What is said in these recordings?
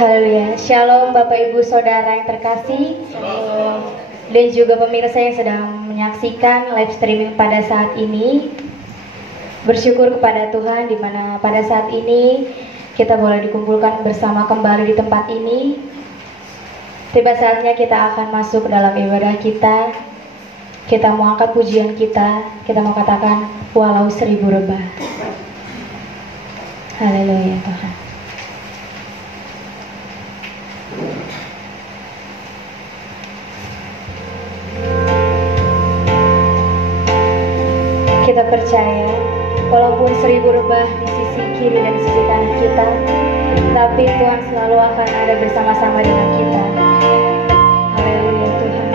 Haleluya. Shalom Bapak Ibu Saudara yang terkasih. Shalom. Dan juga pemirsa yang sedang menyaksikan live streaming pada saat ini. Bersyukur kepada Tuhan di mana pada saat ini kita boleh dikumpulkan bersama kembali di tempat ini. Tiba saatnya kita akan masuk ke dalam ibadah kita. Kita mau angkat pujian kita mau katakan walau 1000 rebah. Haleluya Tuhan. Kita percaya walaupun 1000 rebah di sisi kiri dan sisi kanan kita, tapi Tuhan selalu akan ada bersama-sama dengan kita. Haleluya Tuhan.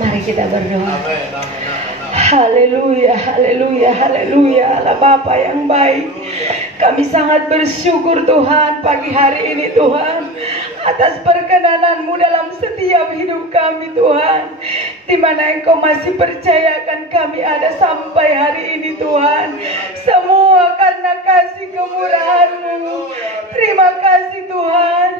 Mari kita berdoa. Amin. Haleluya, haleluya, haleluya. Allah Bapa yang baik, kami sangat bersyukur Tuhan pagi hari ini Tuhan, atas perkenanan-Mu dalam setiap hidup kami Tuhan, di mana Engkau masih percayakan kami ada sampai hari ini Tuhan. Semua karena kasih kemurahan-Mu. Terima kasih Tuhan.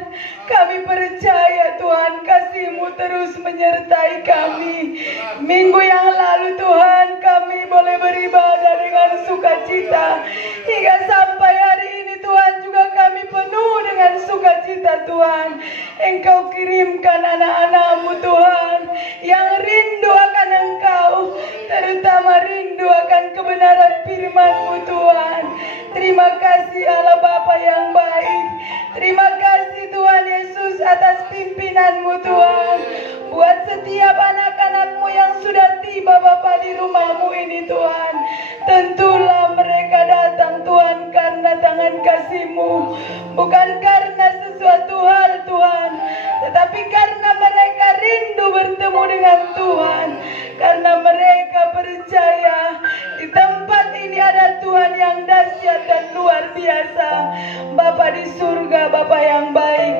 Kami percaya Tuhan, kasih-Mu terus menyertai kami. Minggu yang lalu Tuhan, kami boleh beribadah dengan sukacita. Hingga sampai hari ini Tuhan, juga kami penuh dengan sukacita Tuhan. Engkau kirimkan anak-anak-Mu Tuhan, yang rindu akan Engkau, terutama rindu akan kebenaran firman-Mu Tuhan. Terima kasih Allah Bapa yang baik. Terima kasih Tuhan Yesus atas pimpinan-Mu Tuhan. Buat setiap anak-anak-Mu yang sudah tiba Bapa di rumah-Mu ini Tuhan, tentulah mereka datang Tuhan karena tangan kasih-Mu, bukan karena sesuatu hal Tuhan, tetapi karena mereka rindu bertemu dengan Tuhan, karena mereka percaya di tempat ini ada Tuhan yang dahsyat dan luar biasa. Bapa di surga, Bapa yang baik,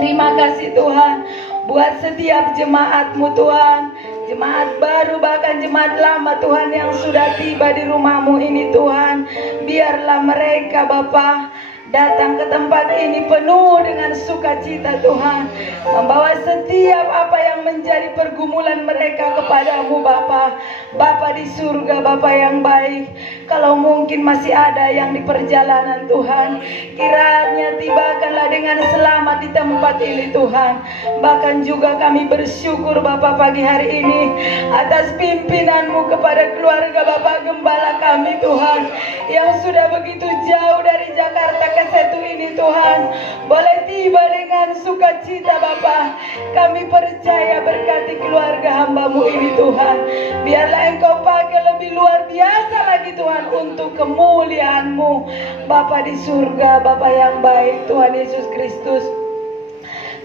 terima kasih Tuhan buat setiap jemaat-Mu Tuhan, jemaat baru bahkan jemaat lama Tuhan yang sudah tiba di rumah-Mu ini Tuhan. Biarlah mereka Bapa datang ke tempat ini penuh dengan sukacita Tuhan, membawa setiap apa yang menjadi pergumulan mereka kepadamu Bapa. Bapa di surga, Bapa yang baik, kalau mungkin masih ada yang di perjalanan Tuhan, kiranya tibakanlah dengan selamat di tempat ini Tuhan. Bahkan juga kami bersyukur Bapa pagi hari ini atas pimpinan-Mu kepada keluarga Bapak Gembala kami Tuhan, yang sudah begitu jauh dari Jakarta ke Setu ini Tuhan, boleh tiba dengan sukacita Bapa. Kami percaya berkati keluarga hamba-Mu ini Tuhan. Biarlah Engkau pakai lebih luar biasa lagi Tuhan untuk kemuliaan-Mu Bapa di surga, Bapa yang baik Tuhan Yesus Kristus.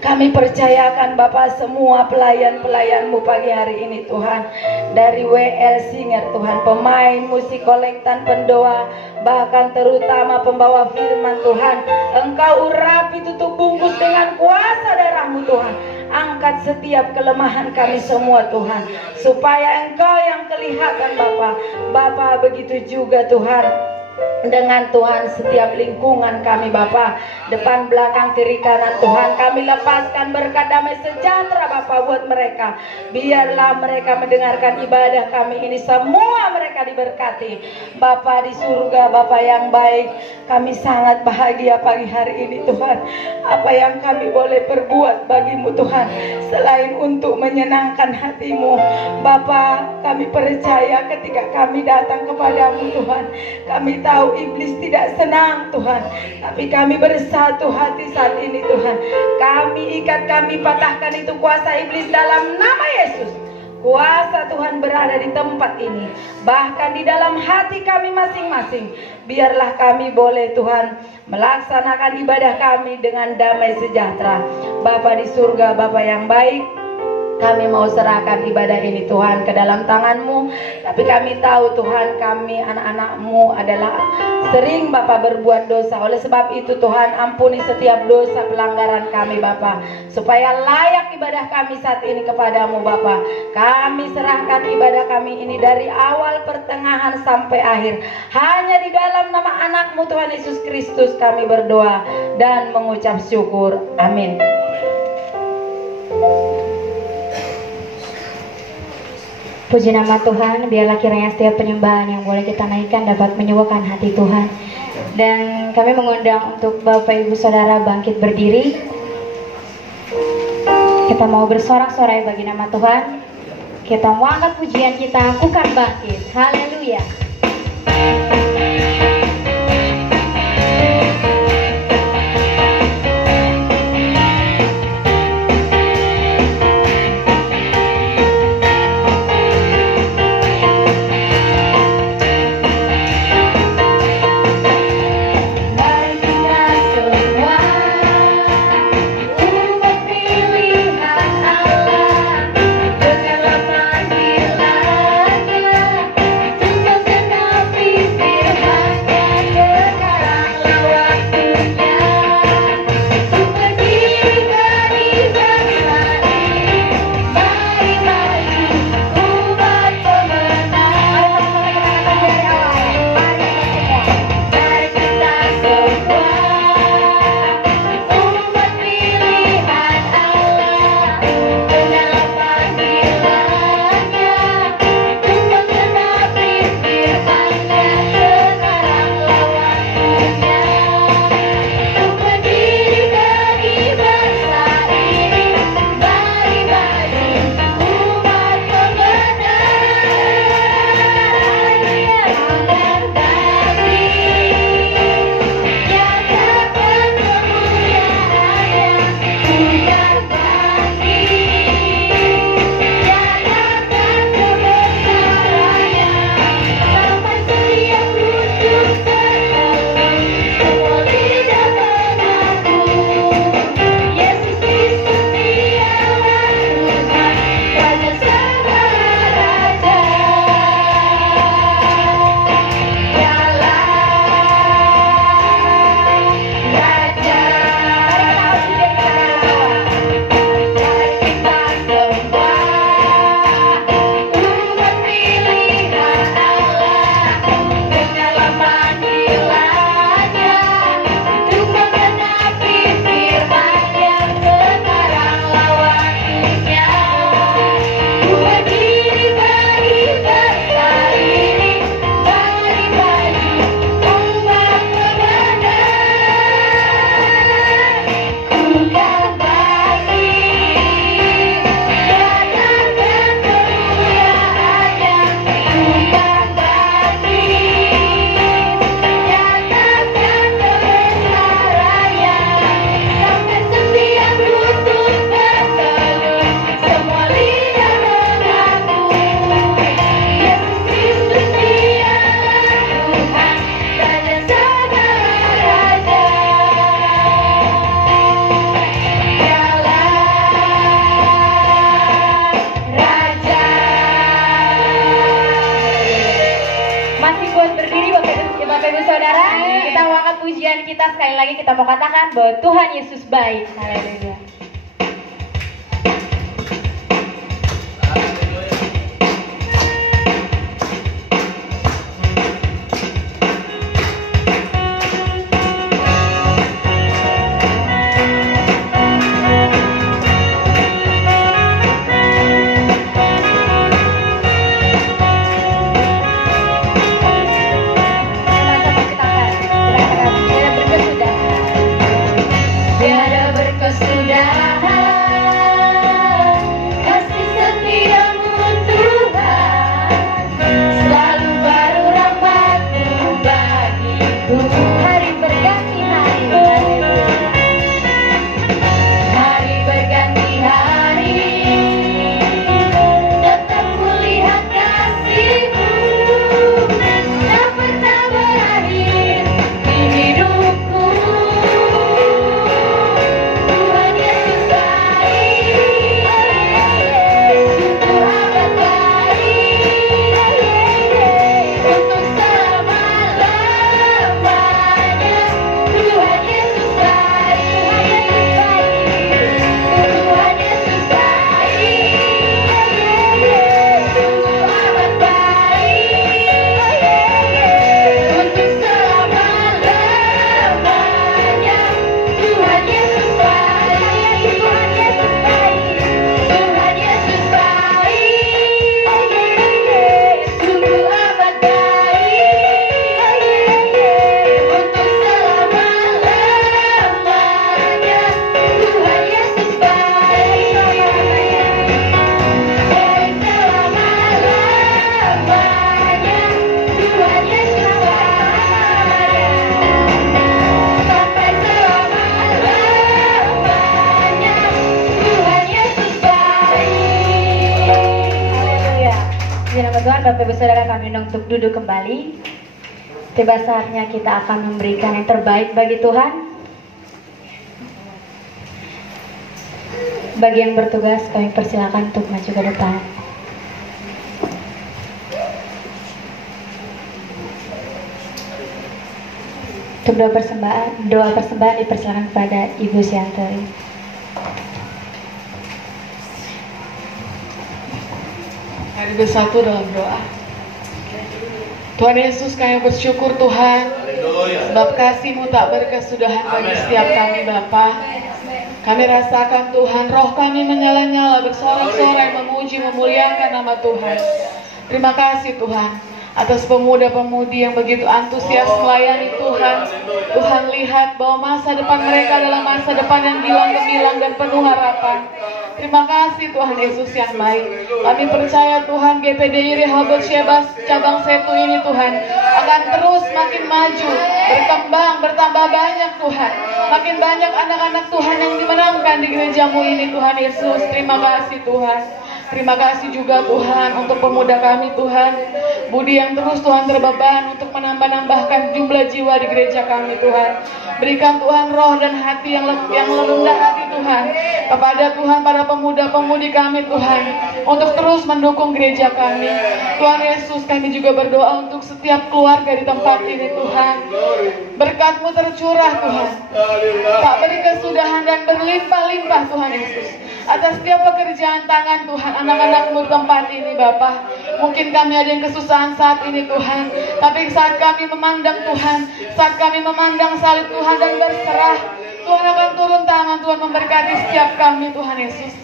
Kami percayakan Bapa semua pelayan-pelayan-Mu pagi hari ini Tuhan, dari WL Singer Tuhan, pemain musik kolektan, pendoa, bahkan terutama pembawa firman Tuhan. Engkau urapi, tutup bungkus dengan kuasa darah-Mu Tuhan. Angkat setiap kelemahan kami semua Tuhan, supaya Engkau yang kelihatan Bapa. Bapa begitu juga Tuhan dengan Tuhan setiap lingkungan kami Bapa, depan belakang kiri kanan Tuhan, kami lepaskan berkat damai sejahtera Bapa buat mereka. Biarlah mereka mendengarkan ibadah kami ini, semua mereka diberkati Bapa di surga, Bapa yang baik. Kami sangat bahagia pagi hari ini Tuhan. Apa yang kami boleh perbuat bagimu Tuhan, selain untuk menyenangkan hatimu Bapa. Kami percaya ketika kami datang kepadamu Tuhan, kami tahu iblis tidak senang Tuhan, tapi kami bersatu hati saat ini Tuhan. Kami ikat, kami patahkan itu kuasa iblis dalam nama Yesus. Kuasa Tuhan berada di tempat ini, bahkan di dalam hati kami masing-masing. Biarlah kami boleh Tuhan melaksanakan ibadah kami dengan damai sejahtera. Bapa di surga, Bapa yang baik, kami mau serahkan ibadah ini Tuhan ke dalam tangan-Mu. Tapi kami tahu Tuhan, kami anak-anak-Mu adalah sering Bapa berbuat dosa. Oleh sebab itu Tuhan, ampuni setiap dosa pelanggaran kami Bapa, supaya layak ibadah kami saat ini kepadamu Bapa. Kami serahkan ibadah kami ini dari awal, pertengahan sampai akhir. Hanya di dalam nama anak-Mu Tuhan Yesus Kristus kami berdoa dan mengucap syukur. Amin. Puji nama Tuhan, biarlah kiranya setiap penyembahan yang boleh kita naikkan dapat menyuguhkan hati Tuhan. Dan kami mengundang untuk Bapak Ibu Saudara bangkit berdiri. Kita mau bersorak-sorai bagi nama Tuhan. Kita mau angkat pujian kita, Ku Kan Bangkit. Haleluya. Dengan hati kita, sekali lagi kita mau katakan bahwa Tuhan Yesus baik. Haleluya. Bapak Ibu Saudara, kami untuk duduk kembali. Tiba saatnya kita akan memberikan yang terbaik bagi Tuhan. Bagi yang bertugas, kami persilakan untuk maju ke depan. Untuk doa persembahan dipersilakan kepada Ibu Siantri. Mari bersatu dalam doa. Tuhan Yesus, kami bersyukur Tuhan, sebab kasih-Mu tak berkesudahan bagi setiap kami Bapa. Kami rasakan Tuhan, roh kami menyala-nyala, bersorak-sorai, memuji, memuliakan nama Tuhan. Terima kasih Tuhan atas pemuda-pemudi yang begitu antusias melayani Tuhan. Tuhan lihat bahwa masa depan mereka adalah masa depan yang gilang-gemilang dan penuh harapan. Terima kasih Tuhan Yesus yang baik. Kami percaya Tuhan GPDI Rehoboth Shebas cabang Setu ini Tuhan akan terus makin maju, berkembang, bertambah banyak Tuhan. Makin banyak anak-anak Tuhan yang dimenangkan di gereja-Mu ini Tuhan Yesus. Terima kasih Tuhan. Terima kasih juga Tuhan untuk pemuda kami Tuhan, budi yang terus Tuhan terbeban untuk menambah-nambahkan jumlah jiwa di gereja kami Tuhan. Berikan Tuhan roh dan hati yang rendah hati Tuhan kepada Tuhan para pemuda-pemudi kami Tuhan untuk terus mendukung gereja kami. Tuhan Yesus, kami juga berdoa untuk setiap keluarga di tempat ini Tuhan. Berkat-Mu tercurah Tuhan, tak berkesudahan dan berlimpah-limpah Tuhan Yesus atas setiap pekerjaan tangan Tuhan anak-anak-Mu di tempat ini Bapa. Mungkin kami ada yang kesusahan saat ini Tuhan, tapi saat kami memandang Tuhan, saat kami memandang salib Tuhan dan berserah, Tuhan akan turun tangan Tuhan memberkati setiap kami Tuhan Yesus.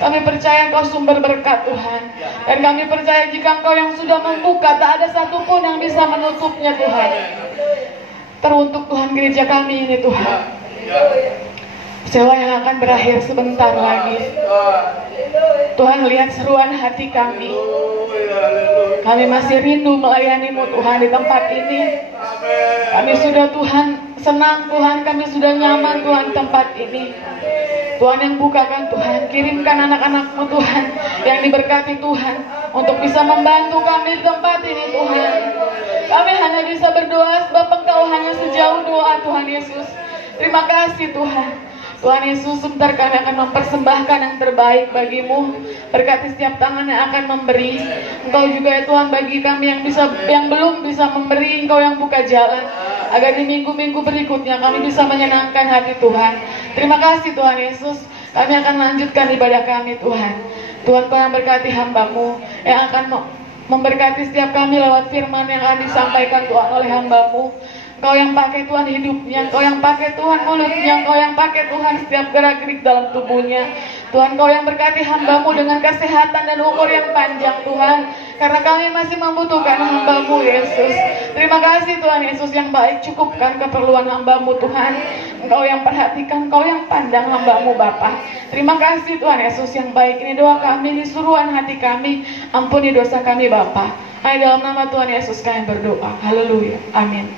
Kami percaya Engkau sumber berkat Tuhan, dan kami percaya jika Engkau yang sudah membuka, tak ada satupun yang bisa menutupnya Tuhan. Teruntuk Tuhan gereja kami ini Tuhan, sewa yang akan berakhir sebentar lagi. Tuhan lihat seruan hati kami. Kami masih rindu melayani-Mu Tuhan di tempat ini. Kami sudah Tuhan senang Tuhan, kami sudah nyaman Tuhan di tempat ini. Tuhan yang bukakan Tuhan, kirimkan anak-anak-Mu Tuhan yang diberkati Tuhan untuk bisa membantu kami di tempat ini Tuhan. Kami hanya bisa berdoa sebab Engkau hanya sejauh doa Tuhan Yesus. Terima kasih Tuhan. Tuhan Yesus, sebentar kami akan mempersembahkan yang terbaik bagimu. Berkati setiap tangan yang akan memberi. Engkau juga ya Tuhan, bagi kami yang belum bisa memberi, Engkau yang buka jalan, agar di minggu-minggu berikutnya kami bisa menyenangkan hati Tuhan. Terima kasih Tuhan Yesus. Kami akan lanjutkan ibadah kami Tuhan. Tuhan, Kau yang berkati hamba-Mu, yang akan memberkati setiap kami lewat firman yang akan disampaikan Tuhan oleh hamba-Mu. Kau yang pakai Tuhan hidupnya, Kau yang pakai Tuhan mulutnya, Kau yang pakai Tuhan setiap gerak-gerik dalam tubuhnya. Tuhan, Kau yang berkati hamba-Mu dengan kesehatan dan umur yang panjang Tuhan, karena kami masih membutuhkan hamba-Mu Yesus. Terima kasih Tuhan Yesus yang baik, cukupkan keperluan hamba-Mu Tuhan. Engkau yang perhatikan, Kau yang pandang hamba-Mu Bapa. Terima kasih Tuhan Yesus yang baik. Ini doa kami, di suruhan hati kami, ampuni dosa kami Bapa. Ayo dalam nama Tuhan Yesus kami berdoa. Haleluya, amin.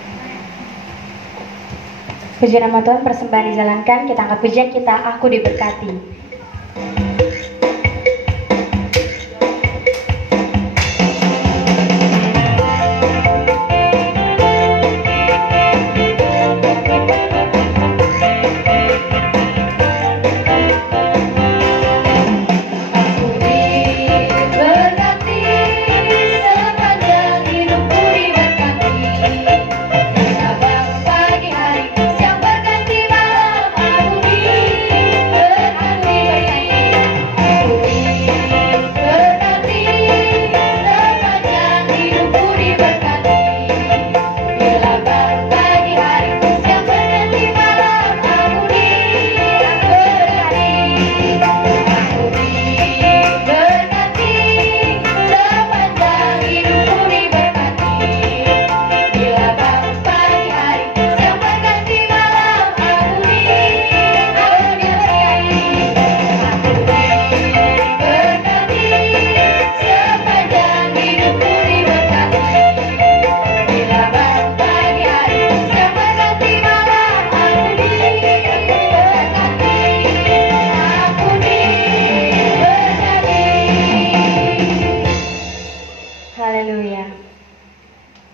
Puji nama Tuhan, persembahan dijalankan. Kita angkat pujian kita, Aku Diberkati.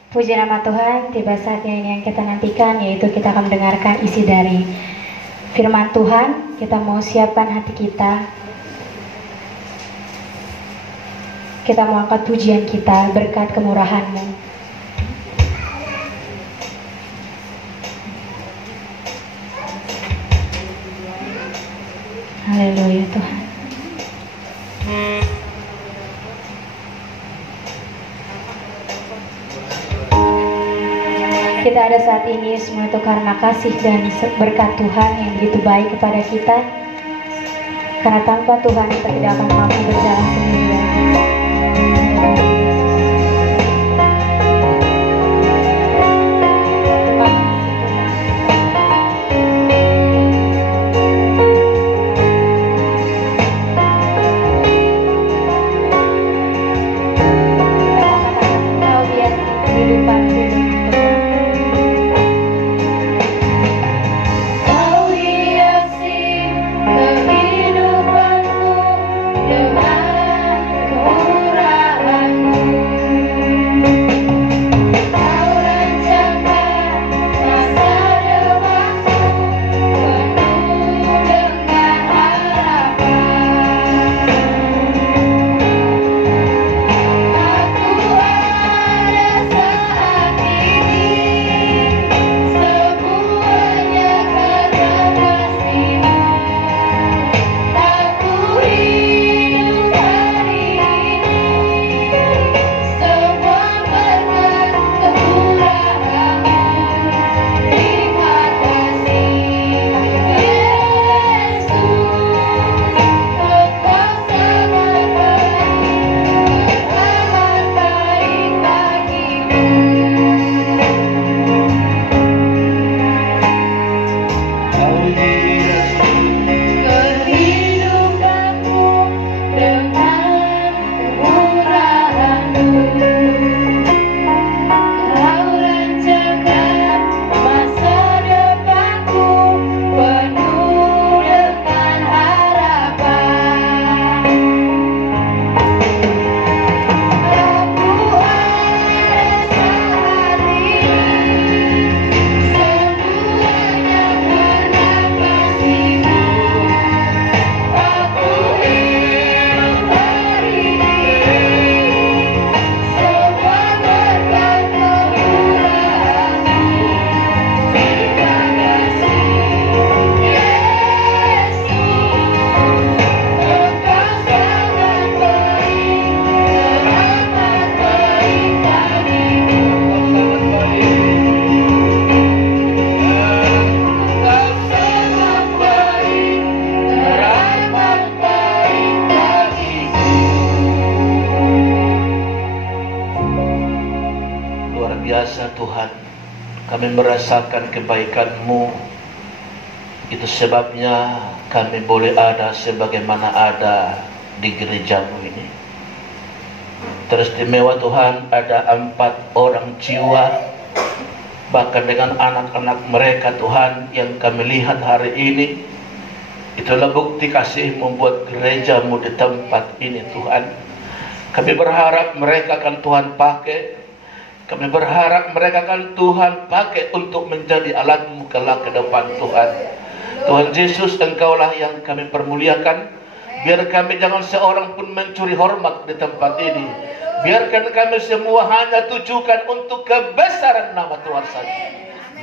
Puji nama Tuhan, tiba saatnya ini yang kita nantikan, yaitu kita akan mendengarkan isi dari firman Tuhan. Kita mau siapkan hati kita. Kita mau angkat pujian kita, berkat kemurahan-Mu. Haleluya Tuhan. Kita ada saat ini semua itu karena kasih dan berkat Tuhan yang begitu baik kepada kita. Karena tanpa Tuhan kita tidak akan mampu berjalan sendirian. Dengan kemurahan biasa Tuhan, kami merasakan kebaikan-Mu. Itu sebabnya kami boleh ada sebagaimana ada di gereja-Mu ini. Teristimewa Tuhan, ada 4 orang jiwa, bahkan dengan anak-anak mereka Tuhan yang kami lihat hari ini. Itulah bukti kasih membuat gereja-Mu di tempat ini Tuhan. Kami berharap mereka akan Tuhan pakai. Kami berharap mereka akan Tuhan pakai untuk menjadi alat-Mu kelak ke depan Tuhan. Tuhan Yesus, Engkaulah yang kami permuliakan. Biar kami jangan seorang pun mencuri hormat di tempat ini. Biarkan kami semua hanya tujukan untuk kebesaran nama Tuhan saja.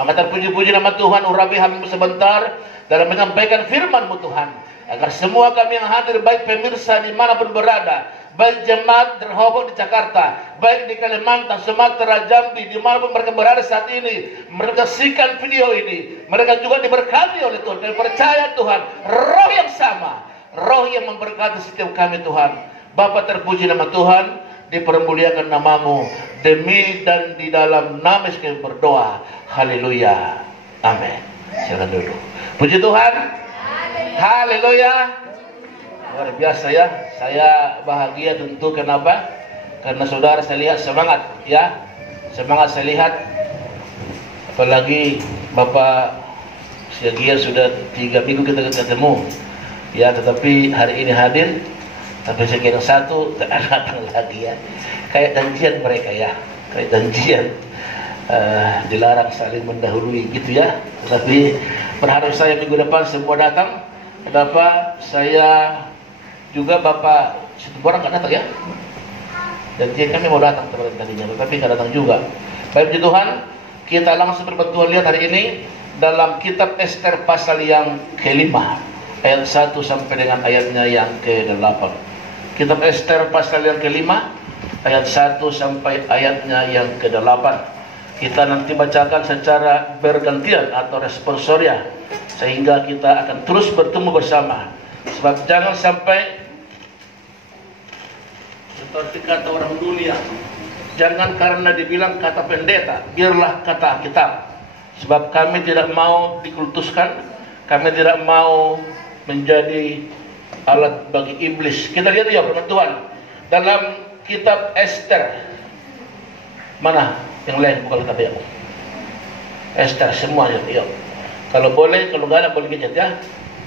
Maka terpuji-puji nama Tuhan, urapi hamil sebentar dalam menyampaikan firman-Mu Tuhan. Agar semua kami yang hadir, baik pemirsa dimanapun berada, baik jemaat Rehoboth di Jakarta, baik di Kalimantan, Sumatera, Jambi, dimanapun mereka berada saat ini, mereka saksikan video ini, mereka juga diberkati oleh Tuhan. Kami percaya Tuhan, roh yang sama, roh yang memberkati setiap kami Tuhan. Bapa, terpuji nama Tuhan, dipermuliakan namamu, demi dan di dalam nama Yesus kami berdoa. Haleluya, amin. Silakan duduk. Puji Tuhan, haleluya. Luar biasa ya, saya bahagia tentu. Kenapa? Karena saudara saya lihat semangat ya, semangat saya lihat. Apalagi Bapak Siagia sudah 3 minggu kita ketemu ya, tetapi hari ini hadir. Tapi saya kira satu datang lagi ya, kayak janjian mereka ya, kayak janjian. Dilarang saling mendahului gitu ya. Tetapi berharap saya minggu depan semua datang. Bapak saya juga, Bapak Situborang nggak datang ya, dan kami mau datang tadinya, tetapi nggak datang juga. Baik, puji Tuhan, kita langsung berbantuan lihat hari ini dalam kitab Ester pasal yang ke-5 ayat 1 sampai dengan ayatnya yang ke-8. Kitab Ester pasal yang ke-5 ayat 1 sampai ayatnya yang ke-8. Kita nanti bacakan secara bergantian atau responsoria, sehingga kita akan terus bertemu bersama. Sebab jangan sampai seperti kata orang dunia, jangan karena dibilang kata pendeta, biarlah kata kitab. Sebab kami tidak mau dikultuskan, kami tidak mau menjadi alat bagi iblis. Kita lihat ya firman Tuhan dalam kitab Ester. Mana yang lain buka kitab ya? Ester semua ya. Kalau boleh, kalau nggak ada boleh gadget ya.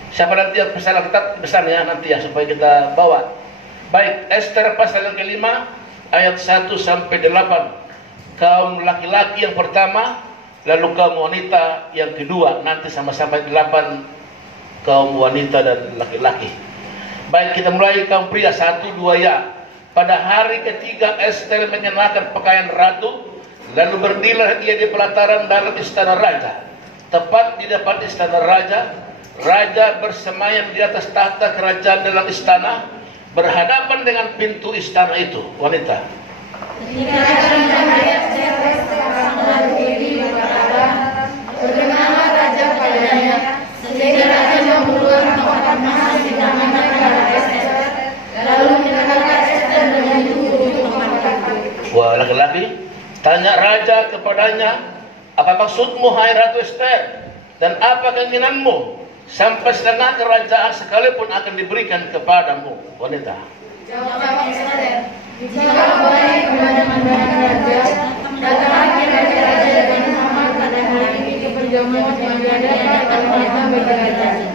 Siapa nanti yang pesan kitab, pesan ya nanti ya, supaya kita bawa. Baik, Ester pasal yang ke-5 ayat 1 sampai 8. Kaum laki-laki yang pertama, lalu kaum wanita yang kedua, nanti sama-sama 8 kaum wanita dan laki-laki. Baik, kita mulai kaum pria 1, 2 ya. Pada hari ketiga Ester mengenakan pakaian ratu, lalu berdirilah ia di pelataran dalam istana raja. Tepat di depan istana raja, raja bersemayam di atas tahta kerajaan dalam istana, berhadapan dengan pintu istana itu. Wanita. Berkenalah raja padanya, sehingga raja mengeluarkan tongkat emas di tangannya kepada Ester, lalu menyerahkan Ester dengan tubuh tongkat itu. Wah, laki-laki tanya raja kepadanya, apa maksudmu hai Ratu Ester, dan apa keinginanmu? Sampai setengah kerajaan sekalipun akan diberikan kepadamu. Wanita. Jawab Ester, jika boleh kepada mandangan raja, datanglah raja dengan Haman pada hari ini ke perjamuan yang diadakan oleh bagi raja.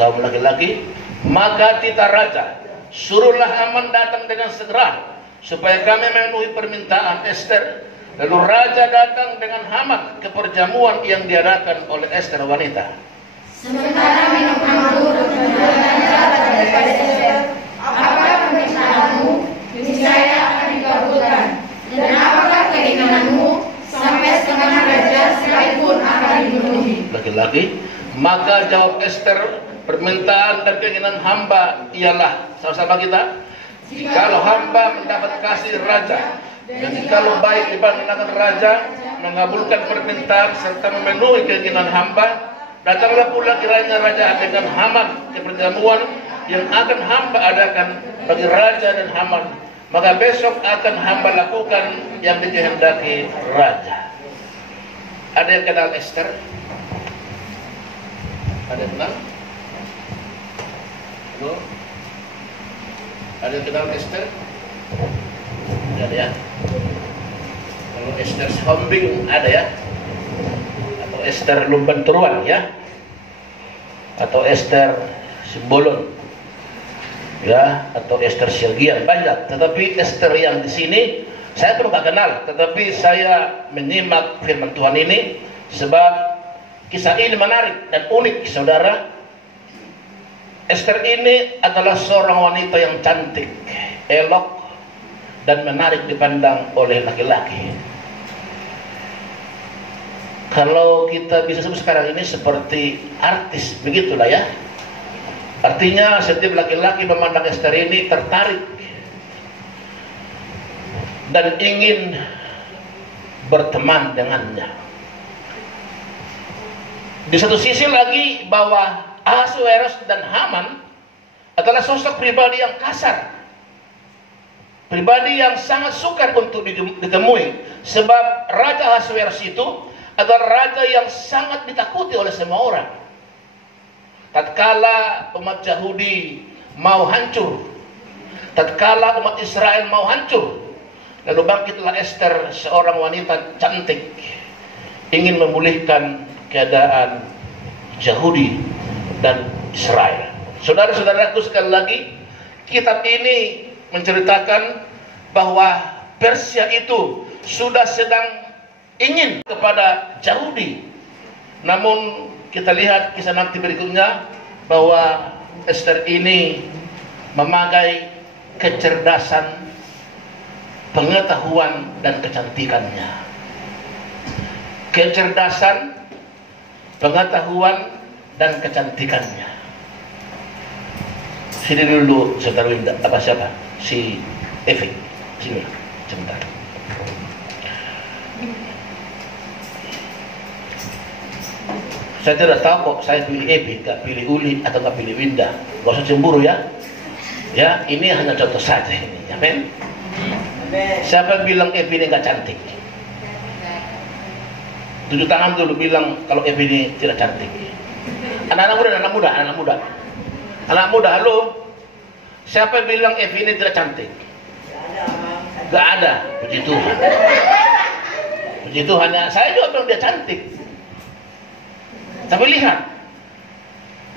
Kaum laki-laki, maka titah raja, suruhlah Haman datang dengan segera, supaya kami memenuhi permintaan Ester. Lalu raja datang dengan Haman ke perjamuan yang diadakan oleh Ester wanita. Sementara minum anggur, raja kepada Ester, apakah permintaanmu? Niscaya akan dikabulkan. Dan apakah keinginanmu? Sampai setengah raja sekalipun akan dipenuhi. Laki-laki, maka jawab Ester, permintaan dan keinginan hamba ialah, sama-sama kita, jikalau hamba mendapat kasih raja, dan jikalau baik dipandangkan raja, mengabulkan permintaan serta memenuhi keinginan hamba, datanglah pula kiranya raja dengan Haman ke perjamuan yang akan hamba adakan bagi raja dan Haman. Maka besok akan hamba lakukan yang dikehendaki raja. Ada yang kenal Esther? Ada yang kenal? Halo? Ada yang kenal Esther? Ada ya? Kalau Esther Hombing ada ya? Atau Esther Lumbanturuan ya? Atau Esther Simbolon ya? Atau Esther Silgian, banyak. Tetapi Esther yang di sini saya belum kenal, tetapi saya menyimak firman Tuhan ini sebab kisah ini menarik dan unik, saudara. Esther ini adalah seorang wanita yang cantik, elok, dan menarik dipandang oleh laki-laki. Kalau kita bisa sebut sekarang ini seperti artis, begitulah ya. Artinya setiap laki-laki memandang Esther ini tertarik dan ingin berteman dengannya. Di satu sisi lagi bahwa Ahasuerus dan Haman adalah sosok pribadi yang kasar, pribadi yang sangat sukar untuk ditemui, sebab Raja Ahasuerus itu adalah raja yang sangat ditakuti oleh semua orang. Tatkala umat Yahudi mau hancur, tatkala umat Israel mau hancur, lalu bangkitlah Esther, seorang wanita cantik, ingin memulihkan keadaan Yahudi dan Israel. Saudara-saudaraku, sekali lagi, kitab ini menceritakan bahwa Persia itu sudah sedang ingin kepada Yahudi. Namun kita lihat kisah nanti berikutnya bahwa Esther ini memakai kecerdasan, pengetahuan, dan kecantikannya. Kecerdasan, pengetahuan, dan kecantikannya. Sini dulu saudara Winda, apa siapa? Si Evi. Sini sebentar. Saya tidak tahu kok saya pilih Evi, gak pilih Uli atau gak pilih Winda. Gak usah cemburu ya. Ya, ini hanya contoh saja ini. Amin. Siapa bilang Evi ini gak cantik? Tunjuk tangan dulu bilang kalau Evi ini tidak cantik. Anak-anak muda. Anak muda, halo. Siapa bilang Evi ini tidak cantik? Gak ada. Puji Tuhan. Puji Tuhan ya. Saya juga bilang dia cantik. Tapi lihat,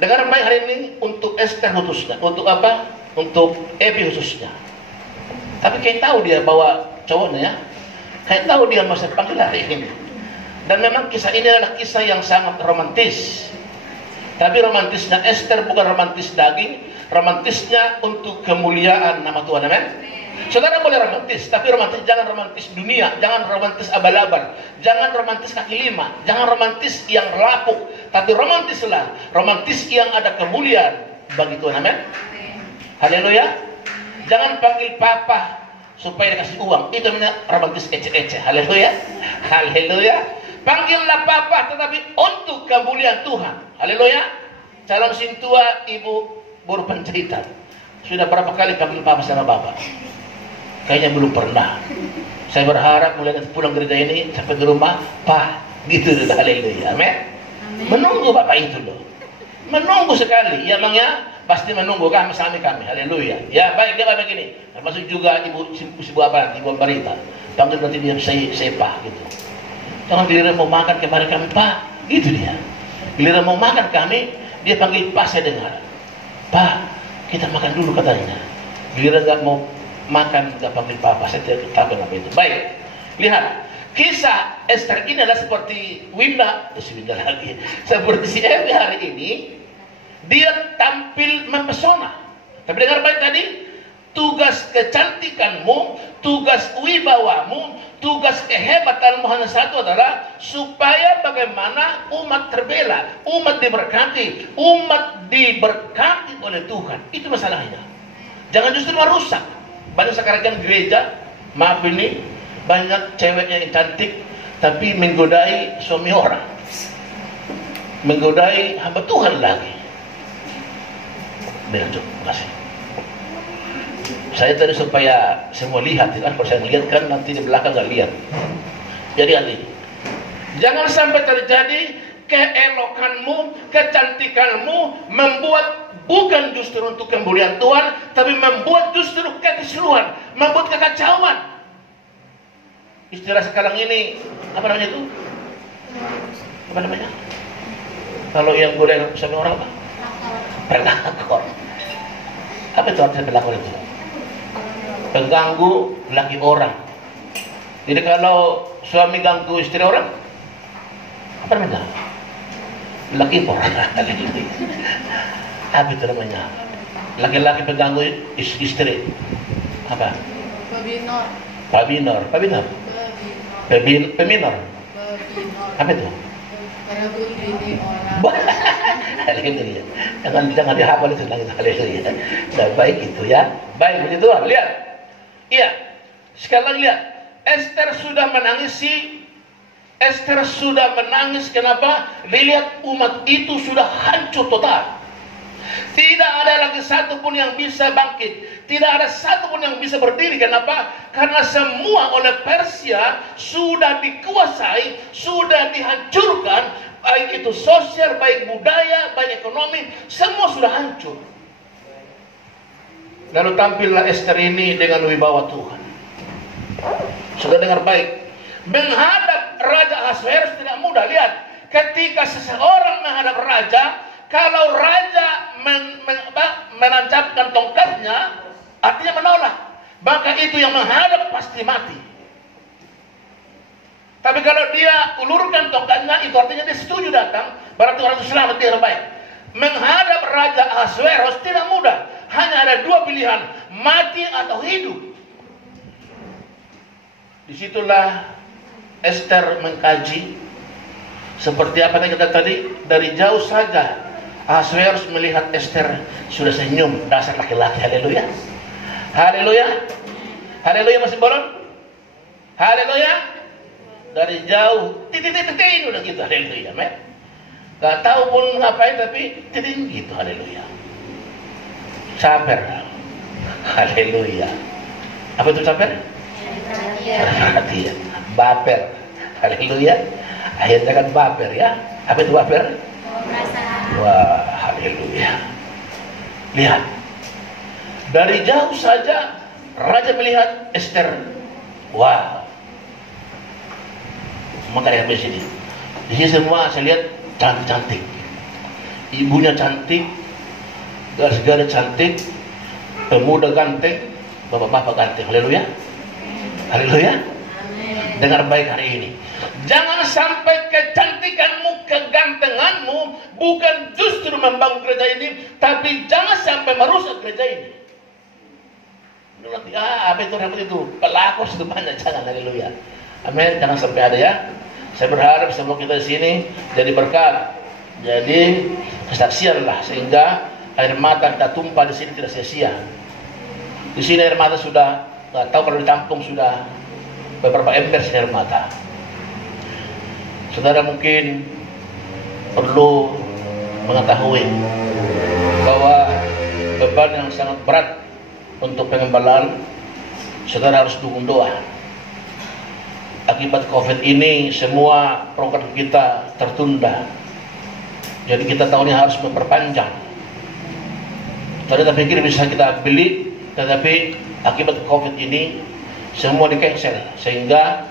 dengar baik hari ini untuk Esther khususnya. Untuk apa? Untuk Evi khususnya. Tapi kayak tahu dia bawa cowoknya ya. Kayak tahu dia masa panggil hari ini. Dan memang kisah ini adalah kisah yang sangat romantis. Tapi romantisnya Esther bukan romantis daging, romantisnya untuk kemuliaan nama Tuhan. Amin. Saudara boleh romantis, tapi romantis jangan romantis dunia, jangan romantis abal-abal, jangan romantis kaki lima, jangan romantis yang lapuk, tapi romantislah, romantis yang ada kemuliaan bagi Tuhan. Amin. Haleluya. Jangan panggil papa supaya dikasih uang, itu namanya romantis ece-ece. Haleluya. Haleluya. Panggillah papa tetapi untuk kemuliaan Tuhan. Haleluya. Calon sintua ibu baru pencerita. Sudah berapa kali panggil papa sama bapak? Kayaknya belum pernah. Saya berharap mulai pulang gereja ini sampai di rumah, Pak, gitu dulu. Haleluya. Amin. Menunggu bapak itu loh. Menunggu sekali. Ya bang ya, pasti menunggu kami. Haleluya. Ya baik, dia begini. Termasuk juga ibu apa? Ibu Barita. Panggil nanti dia saya Pak gitu. Jangan giliran mau makan kemarin kami, Pak, gitu dia. Giliran mau makan kami, dia panggil Pak, saya dengar. Pak, kita makan dulu katanya. Giliran nggak mau makan, nggak panggil Papa, saya tidak tahu apa itu. Baik, lihat. Kisah Esther ini adalah seperti Winda lagi. Seperti si Evi hari ini, dia tampil mempesona. Tapi dengar baik tadi, tugas kecantikanmu, tugas wibawamu, tugas kehebatanmu hanya satu adalah supaya bagaimana umat terbela, umat diberkati oleh Tuhan. Itu masalahnya. Jangan justru merusak. Banyak sekarang kan gereja, maaf ini, banyak ceweknya yang cantik, tapi menggodai suami orang, menggodai hamba Tuhan lagi. Benar, terima kasih. Saya tadi supaya semua lihat, kan? Kalau saya lihat kan nanti di belakang nggak lihat. Jadi Jangan sampai terjadi keelokanmu, kecantikanmu membuat bukan justru untuk kemuliaan Tuhan, tapi membuat justru kekisruhan, membuat kekacauan. Istilah sekarang ini apa namanya itu? Apa namanya? Kalau yang godain suami orang apa? Pelakor. Apa itu artinya pelakor itu? Pengganggu laki orang. Jadi kalau suami ganggu istri orang, apa namanya? Laki orang. Apa itu namanya? Laki-laki pengganggu istri. Apa? Peminor. Apa itu? Haleluya. Jangan dihafal itu lagi. Haleluya. Nah, baik itu ya. Baik begitu. Lihat. Iya. Sekali lagi lihat. Esther sudah menangis. Kenapa? Lihat umat itu sudah hancur total. Tidak ada lagi satupun yang bisa bangkit. Tidak ada satupun yang bisa berdiri. Kenapa? Karena semua oleh Persia sudah dikuasai, sudah dihancurkan. Baik itu sosial, baik budaya, baik ekonomi, semua sudah hancur. Lalu tampillah Esther ini dengan wibawa Tuhan. Sudah dengar baik. Menghadap Raja Ahasuerus tidak mudah. Lihat, ketika seseorang menghadap raja, kalau raja menancapkan tongkatnya, artinya menolak. Maka itu yang menghadap pasti mati. Tapi kalau dia ulurkan tongkatnya, itu artinya dia setuju datang. Berarti orang itu selamat, dia baik. Menghadap Raja Ahasuerus tidak mudah. Hanya ada dua pilihan, mati atau hidup. Disitulah Esther mengkaji seperti apa yang kita tadi. Dari jauh saja Ahasuerus melihat Esther sudah senyum, dasar laki-laki. Haleluya. Haleluya. Haleluya, masih bolong? Haleluya. Dari jauh titik udah gitu. Haleluya, men. Gak tahu pun ngapain tapi titik gitu. Haleluya. Sabar. Haleluya. Apa itu sabar? Perhatian. Baper. Haleluya. Akhirnya kan baper ya. Apa itu baper? Wah, haleluya. Lihat. Dari jauh saja raja melihat Esther. Wah. Maka lihat di sini. Di sini semua saya lihat cantik-cantik. Ibunya cantik, segala cantik, pemuda ganteng, bapak-bapak ganteng. Haleluya. Haleluya. Dengar baik hari ini. Jangan sampai kecantikanmu, kegantenganmu bukan justru membangun gereja ini, tapi jangan sampai merusak gereja ini. Apa itu pelakor itu banyak, jangan. Haleluya. Amin. Jangan sampai ada ya. Saya berharap semua kita di sini jadi berkat, jadi kesaksian lah, sehingga air mata kita tumpah di sini tidak sia-sia. Di sini air mata sudah, nggak tahu kalau ditampung sudah beberapa ember air mata. Saudara mungkin perlu mengetahui bahwa beban yang sangat berat untuk pengembalaan, saudara harus dukung doa. Akibat COVID ini semua program kita tertunda. Jadi kita tahun ini harus memperpanjang. Tadi kita pikir bisa kita beli, tetapi akibat COVID ini semua di-cancel, sehingga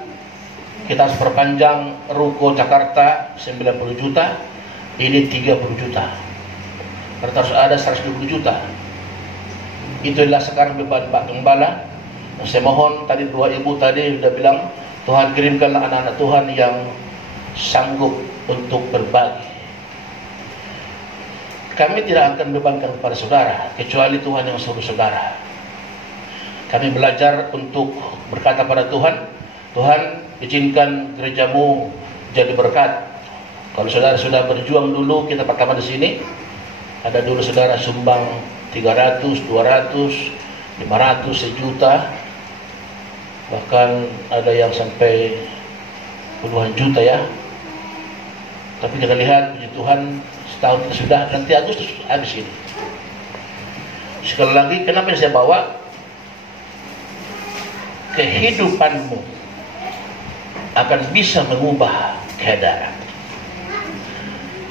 kita harus perpanjang. Ruko Jakarta 90 juta, ini 30 juta. Berarti harus ada 120 juta. Itulah sekarang beban Pak Gembala. Saya mohon, tadi dua ibu tadi sudah bilang, Tuhan kirimkanlah anak-anak Tuhan yang sanggup untuk berbagi. Kami tidak akan bebankan kepada saudara, kecuali Tuhan yang suruh saudara. Kami belajar untuk berkata pada Tuhan, Tuhan izinkan gerejamu jadi berkat. Kalau saudara sudah berjuang dulu, kita pertama di sini, ada dulu saudara sumbang 300, 200, 500, 1 juta. Bahkan ada yang sampai puluhan juta ya. Tapi kita lihat, puji Tuhan, setahun sudah, nanti Agustus habis ini. Sekali lagi, kenapa saya bawa? Kehidupanmu akan bisa mengubah keadaan.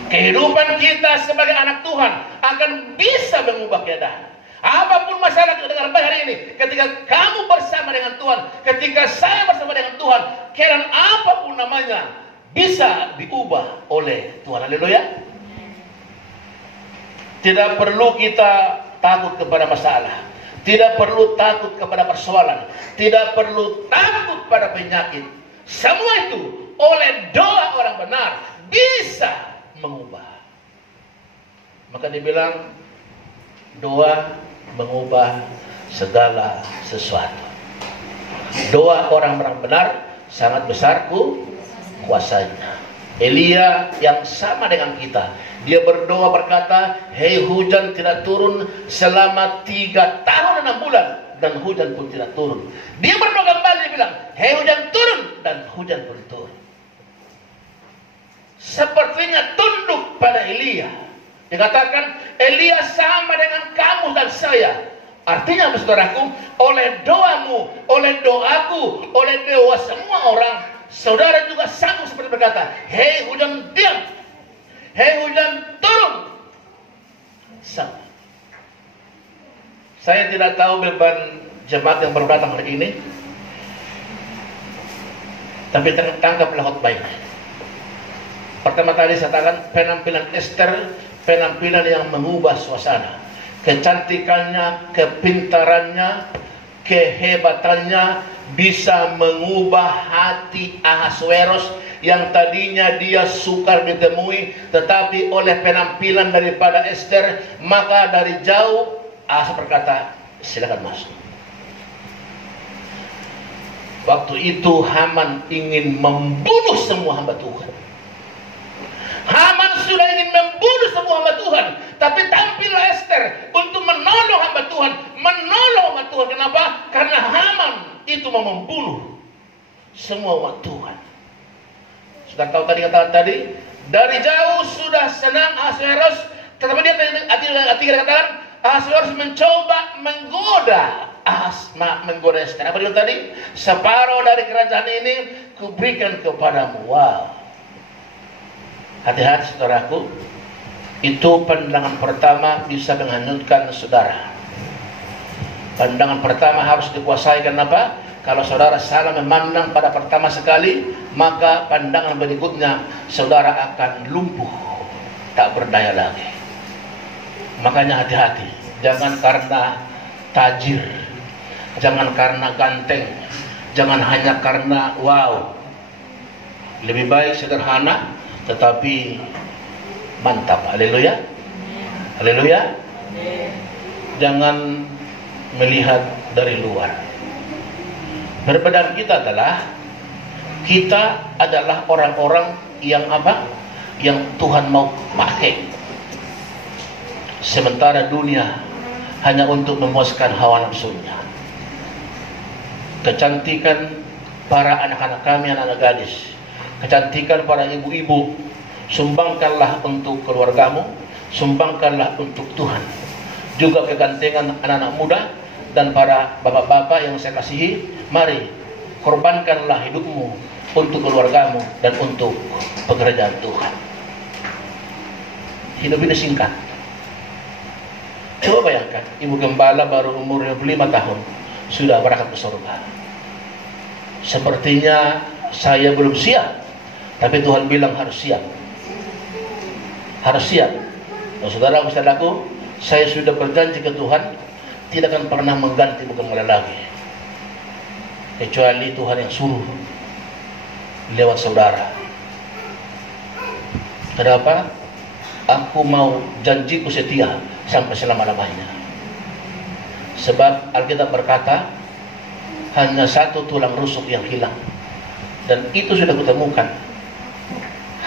Kehidupan kita sebagai anak Tuhan akan bisa mengubah keadaan. Apapun masalah kita dengar hari ini, ketika kamu bersama dengan Tuhan, ketika saya bersama dengan Tuhan, keadaan apapun namanya bisa diubah oleh Tuhan. Haleluya. Tidak perlu kita takut kepada masalah, tidak perlu takut kepada persoalan, tidak perlu takut pada penyakit. Semua itu oleh doa orang benar bisa mengubah. Maka dibilang doa mengubah segala sesuatu. Doa orang-orang benar sangat besar kuasanya. Elia yang sama dengan kita, dia berdoa berkata, hei hujan tidak turun selama 3 tahun 6 bulan, dan hujan pun tidak turun. Dia berdoa kembali, dia bilang, hei hujan turun, dan hujan pun turun. Sepertinya tunduk pada Elia. Dikatakan Elia sama dengan kamu dan saya. Artinya saudaraku, oleh doamu, oleh doaku, oleh doa semua orang, saudara juga sanggup seperti berkata, hei hujan diam, hei hujan turun. Sama. Saya tidak tahu beban jemaat yang baru datang hari ini, tapi tangkaplah khotbah ini. Pertama tadi saya katakan penampilan Esther, penampilan yang mengubah suasana. Kecantikannya, kepintarannya, kehebatannya bisa mengubah hati Ahasuerus yang tadinya dia sukar ditemui, tetapi oleh penampilan daripada Esther, maka dari jauh Ahasuerus berkata, silakan masuk. Waktu itu Haman ingin membunuh semua hamba Tuhan. Haman sudah ingin membunuh semua hamba Tuhan, tapi tampillah Esther untuk menolong hamba Tuhan, menolong hamba Tuhan. Kenapa? Karena Haman itu mau membunuh semua umat Tuhan. Sudah tahu tadi kata tadi, dari jauh sudah senang Ahasuerus, tetapi dia katakan Ahasuerus mencoba menggoda Esther. Apa dia tadi? Separuh dari kerajaan ini kuberikan kepadamu. Wow. Hati-hati saudaraku, itu pandangan pertama bisa menghanyutkan saudara. Pandangan pertama harus dikuasai. Kenapa? Kalau saudara salah memandang pada pertama sekali, maka pandangan berikutnya saudara akan lumpuh, tak berdaya lagi. Makanya hati-hati, jangan karena tajir, jangan karena ganteng, jangan hanya karena wow. Lebih baik sederhana tetapi mantap. Haleluya. Haleluya. Jangan melihat dari luar. Perbedaan kita adalah orang-orang yang apa? Yang Tuhan mau pakai. Sementara dunia hanya untuk memuaskan hawa nafsunya. Kecantikan para anak-anak kami, anak-anak gadis, kecantikan para ibu-ibu, sumbangkanlah untuk keluargamu, sumbangkanlah untuk Tuhan. Juga kegantengan anak-anak muda dan para bapak-bapak yang saya kasihi, mari korbankanlah hidupmu untuk keluargamu dan untuk pekerjaan Tuhan. Hidup ini singkat. Coba bayangkan, ibu gembala baru umur 25 tahun sudah berangkat ke surga. Sepertinya saya belum siap, tapi Tuhan bilang harus siap. Harus siap. Nah, saudara-saudaraku, saya sudah berjanji ke Tuhan tidak akan pernah mengganti ibu gembala lagi, kecuali Tuhan yang suruh lewat saudara. Kenapa? Aku mau janjiku setia sampai selama-lamanya. Sebab Alkitab berkata, hanya satu tulang rusuk yang hilang, dan itu sudah kutemukan.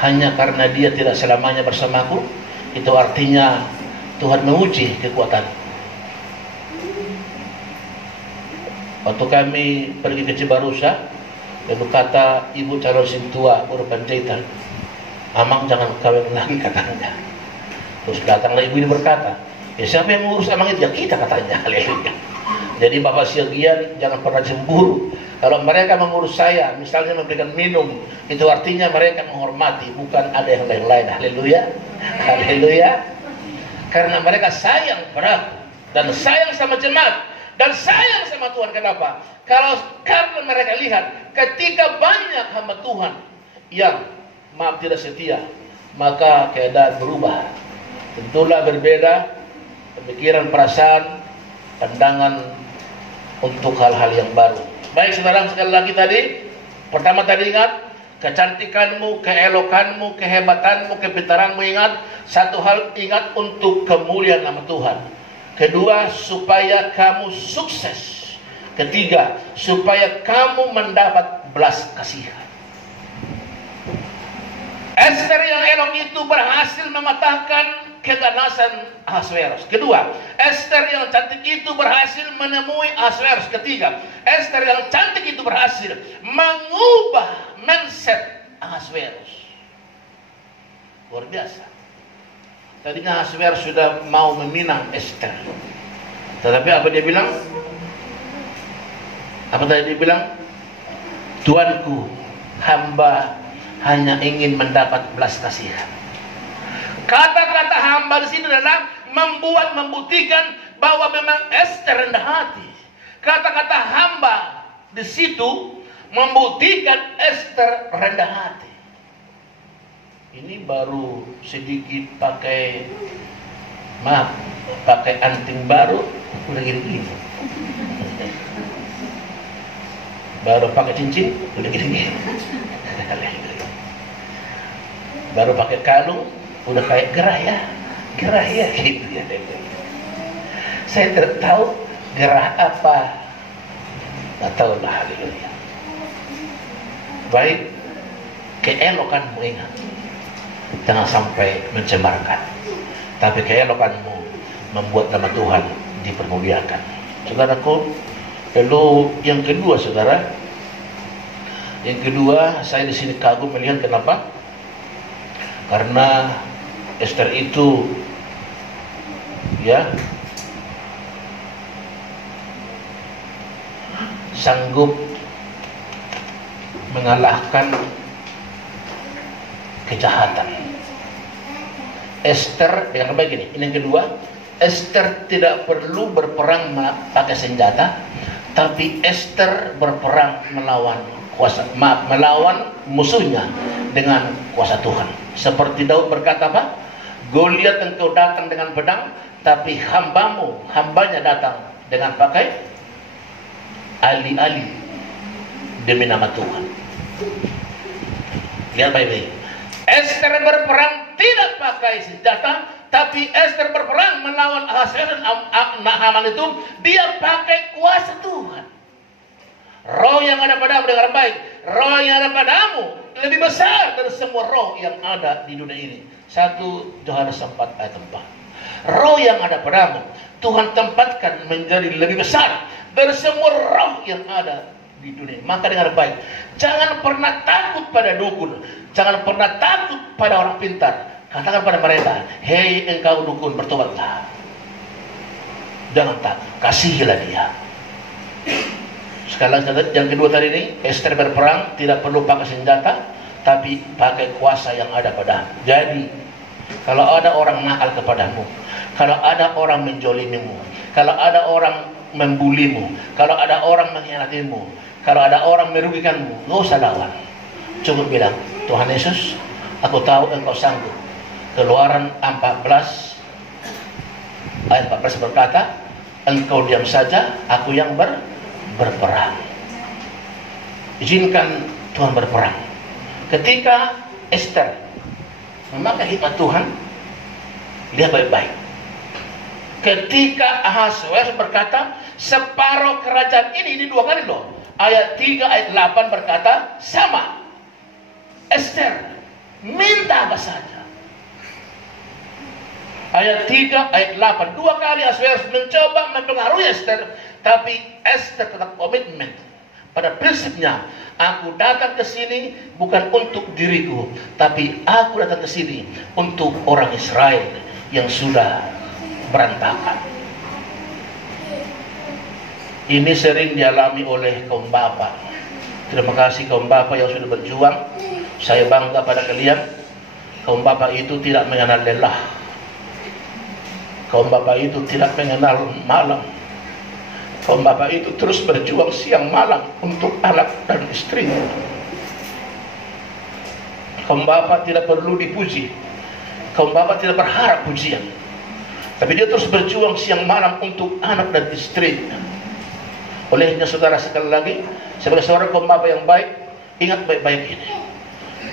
Hanya karena dia tidak selamanya bersamaku, itu artinya Tuhan menguji kekuatan. Waktu kami pergi ke Cibarusa, dia berkata, ibu calon sintua urupan jahitan, Amang jangan kawin lagi, katanya. Terus datanglah ibu ini berkata, ya siapa yang mengurus Amang itu? Ya kita, katanya. Haleluya. Jadi Bapak Syagian jangan pernah cemburu. Kalau mereka mengurus saya, misalnya memberikan minum, itu artinya mereka menghormati, bukan ada yang lain-lain. Haleluya, haleluya. Karena mereka sayang padaku dan sayang sama jemaat dan sayang sama Tuhan. Kenapa? Karena mereka lihat ketika banyak hamba Tuhan yang maaf tidak setia, maka keadaan berubah. Tentulah berbeda pemikiran, perasaan, pandangan untuk hal-hal yang baru. Baik saudara, sekali lagi tadi, pertama tadi ingat, kecantikanmu, keelokanmu, kehebatanmu, kepintaranmu ingat. Satu hal ingat, untuk kemuliaan nama Tuhan. Kedua, supaya kamu sukses. Ketiga, supaya kamu mendapat belas kasihan. Ester yang elok itu berhasil mematahkan keganasan Ahasverus. Kedua, Ester yang cantik itu berhasil menemui Ahasverus. Ketiga, Ester yang cantik itu berhasil mengubah mindset Ahasverus. Luar biasa. Tadinya Ahasverus sudah mau meminang Ester, tetapi apa dia bilang? Apa tadi dia bilang? Tuanku, hamba hanya ingin mendapat belas kasihan. Kata-kata hamba di sini adalah membuktikan bahwa memang Ester rendah hati. Kata-kata hamba di situ membuktikan Ester rendah hati. Ini baru sedikit pakai anting baru udah gini-gini. Baru pakai cincin udah gini-gini. Baru pakai kalung udah kayak gerah ya gitu ya. Saya tidak tahu gerah apa, nggak tahu lah. Haleluya. Baik, keelokanmu ingat, jangan sampai mencemarkan, tapi keelokanmu membuat nama Tuhan dipermuliakan. Saudaraku, lalu yang kedua saudara, saya di sini kagum melihat kenapa? Karena Ester itu ya sanggup mengalahkan kejahatan. Ester dengan baik ini yang kedua, Ester tidak perlu berperang pakai senjata, tapi Ester berperang melawan musuhnya dengan kuasa Tuhan. Seperti Daud berkata apa? Goliat engkau datang dengan pedang, tapi hambanya datang dengan pakai ali-ali demi nama Tuhan. Lihat baik-baik. Ester berperang tidak pakai senjata, tapi Ester berperang melawan Ahasverus dan Haman itu dia pakai kuasa Tuhan. Roh yang ada padamu, dengar baik, roh yang ada padamu lebih besar dari semua roh yang ada di dunia ini. 1 Yohanes 4 ayat 4. Roh yang ada padamu Tuhan tempatkan menjadi lebih besar dari semua roh yang ada di dunia. Maka dengar baik, jangan pernah takut pada dukun, jangan pernah takut pada orang pintar. Katakan pada mereka, hei engkau dukun, bertobatlah. Jangan takut, kasihilah dia. Sekali lagi yang kedua tadi ini, Ester berperang tidak perlu pakai senjata, tapi pakai kuasa yang ada padamu. Jadi kalau ada orang nakal kepadamu, kalau ada orang menjolimimu, kalau ada orang membulimu, kalau ada orang mengkhianatimu, kalau ada orang merugikanmu, gak usah lawan. Cukup bilang, Tuhan Yesus, aku tahu engkau sanggup. Keluaran 14 ayat 14 berkata, engkau diam saja, aku yang berperang. Izinkan Tuhan berperang. Ketika Ester memakai hikmat Tuhan, lihat baik-baik. Ketika Ahasverus berkata, separuh kerajaan ini dua kali loh. Ayat 3 ayat 8 berkata sama. Ester minta apa saja. Ayat 3 ayat 8 dua kali Ahasverus mencoba mempengaruhi Ester, tapi Ester tetap komitmen pada prinsipnya. Aku datang ke sini bukan untuk diriku, tapi aku datang ke sini untuk orang Israel yang sudah berantakan. Ini sering dialami oleh kaum bapak. Terima kasih kaum bapak yang sudah berjuang. Saya bangga pada kalian. Kaum bapak itu tidak mengenal lelah. Kaum bapak itu tidak mengenal malam. Kaum bapak itu terus berjuang siang malam untuk anak dan istri. Kaum bapak tidak perlu dipuji. Kaum bapak tidak berharap pujian. Tapi dia terus berjuang siang malam untuk anak dan istri. Olehnya saudara, sekali lagi, sebagai seorang kaum bapak yang baik, ingat baik-baik ini.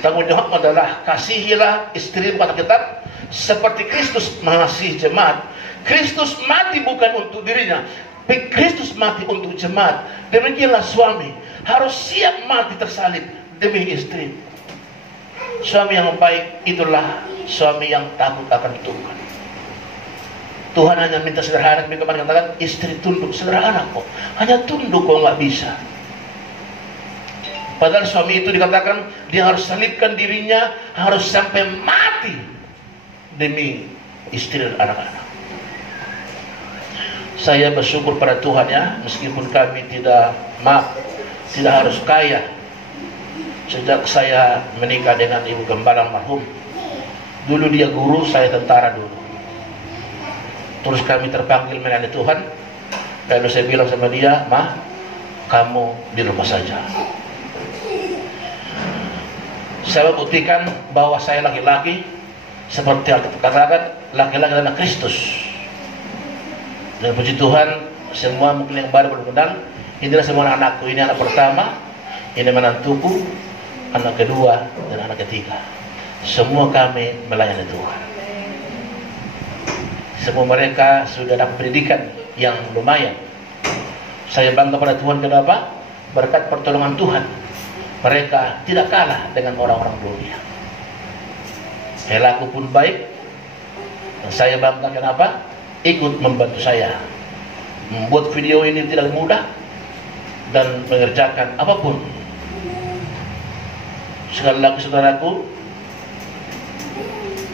Tanggung jawab adalah kasihilah istri kata kitab seperti Kristus mengasihi jemaat. Kristus mati bukan untuk dirinya, tapi Kristus mati untuk jemaat. Demikianlah suami harus siap mati tersalib demi istri. Suami yang baik itulah suami yang takut akan Tuhan. Tuhan hanya minta sederhana. Kami kemarin katakan istri tunduk, sederhana kok. Hanya tunduk kok nggak bisa. Padahal suami itu dikatakan dia harus salibkan dirinya, harus sampai mati demi istri dan anak-anak. Saya bersyukur pada Tuhan ya, meskipun kami tidak harus kaya. Sejak saya menikah dengan Ibu Gembala almarhum, dulu dia guru, saya tentara dulu. Terus kami terpanggil melayani Tuhan. Lalu saya bilang sama dia, "Ma, kamu di rumah saja." Saya buktikan bahwa saya laki-laki, seperti Alkitab katakan, laki-laki adalah Kristus. Dan puji Tuhan, semua mungkin yang baru belum kenal, inilah semua anak-anakku. Ini anak pertama, ini menantuku, anak kedua, dan anak ketiga. Semua kami melayani Tuhan. Semua mereka sudah dapat pendidikan yang lumayan. Saya bangga pada Tuhan. Kenapa? Berkat pertolongan Tuhan, mereka tidak kalah dengan orang-orang dunia. Perilaku pun baik. Dan saya bangga kenapa? Ikut membantu saya. Membuat video ini tidak mudah dan mengerjakan apapun. Sekali lagi saudaraku,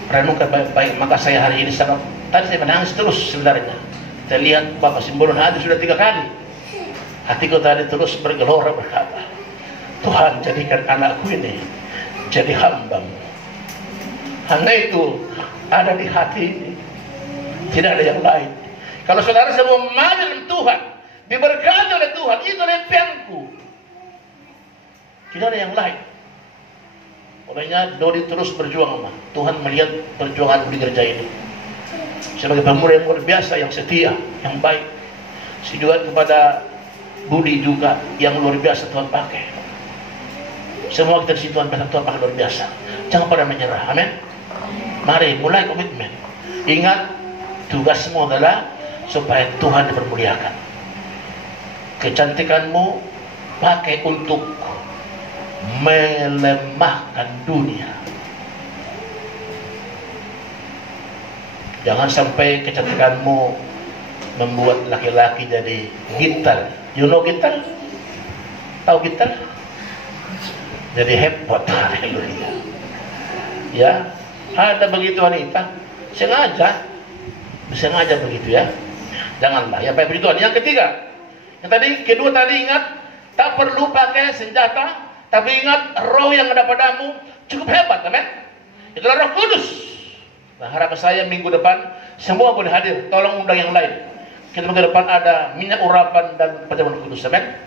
renungkan baik-baik. Maka saya hari ini sangat, tadi saya menangis terus sebenarnya. Saya lihat Bapak Simbolon hati sudah 3 kali. Hatiku tadi terus bergelora berkata, Tuhan jadikan anakku ini jadi hamba-Mu. Hanya itu ada di hati ini. Tidak ada yang lain. Kalau saudara semua mau dalam Tuhan, diberkati oleh Tuhan, itu impianku. Tidak ada yang lain. Olehnya Dodi terus berjuang, Ma. Tuhan melihat perjuangan di gereja ini sebagai pemuda yang luar biasa, yang setia, yang baik. Juga kepada Budi juga yang luar biasa Tuhan pakai. Semua kita di situ Tuhan pakai luar biasa. Jangan pada menyerah. Amin. Mari mulai komitmen. Ingat, tugasmu adalah supaya Tuhan dipermuliakan. Kecantikanmu pakai untuk melemahkan dunia. Jangan sampai kecantikanmu membuat laki-laki jadi gitar. You know gitar? Tahu gitar? Jadi hepot. Haleluya. Ya, ada begitu wanita sengaja begitu ya. Janganlah ya, baik Tuhan. Yang ketiga, kedua tadi ingat, tak perlu pakai senjata, tapi ingat roh yang ada padamu cukup hebat, amin. Itulah Roh Kudus. Nah, harapan saya minggu depan semua boleh hadir. Tolong undang yang lain. Kita minggu depan ada minyak urapan dan perjamuan kudus, amin.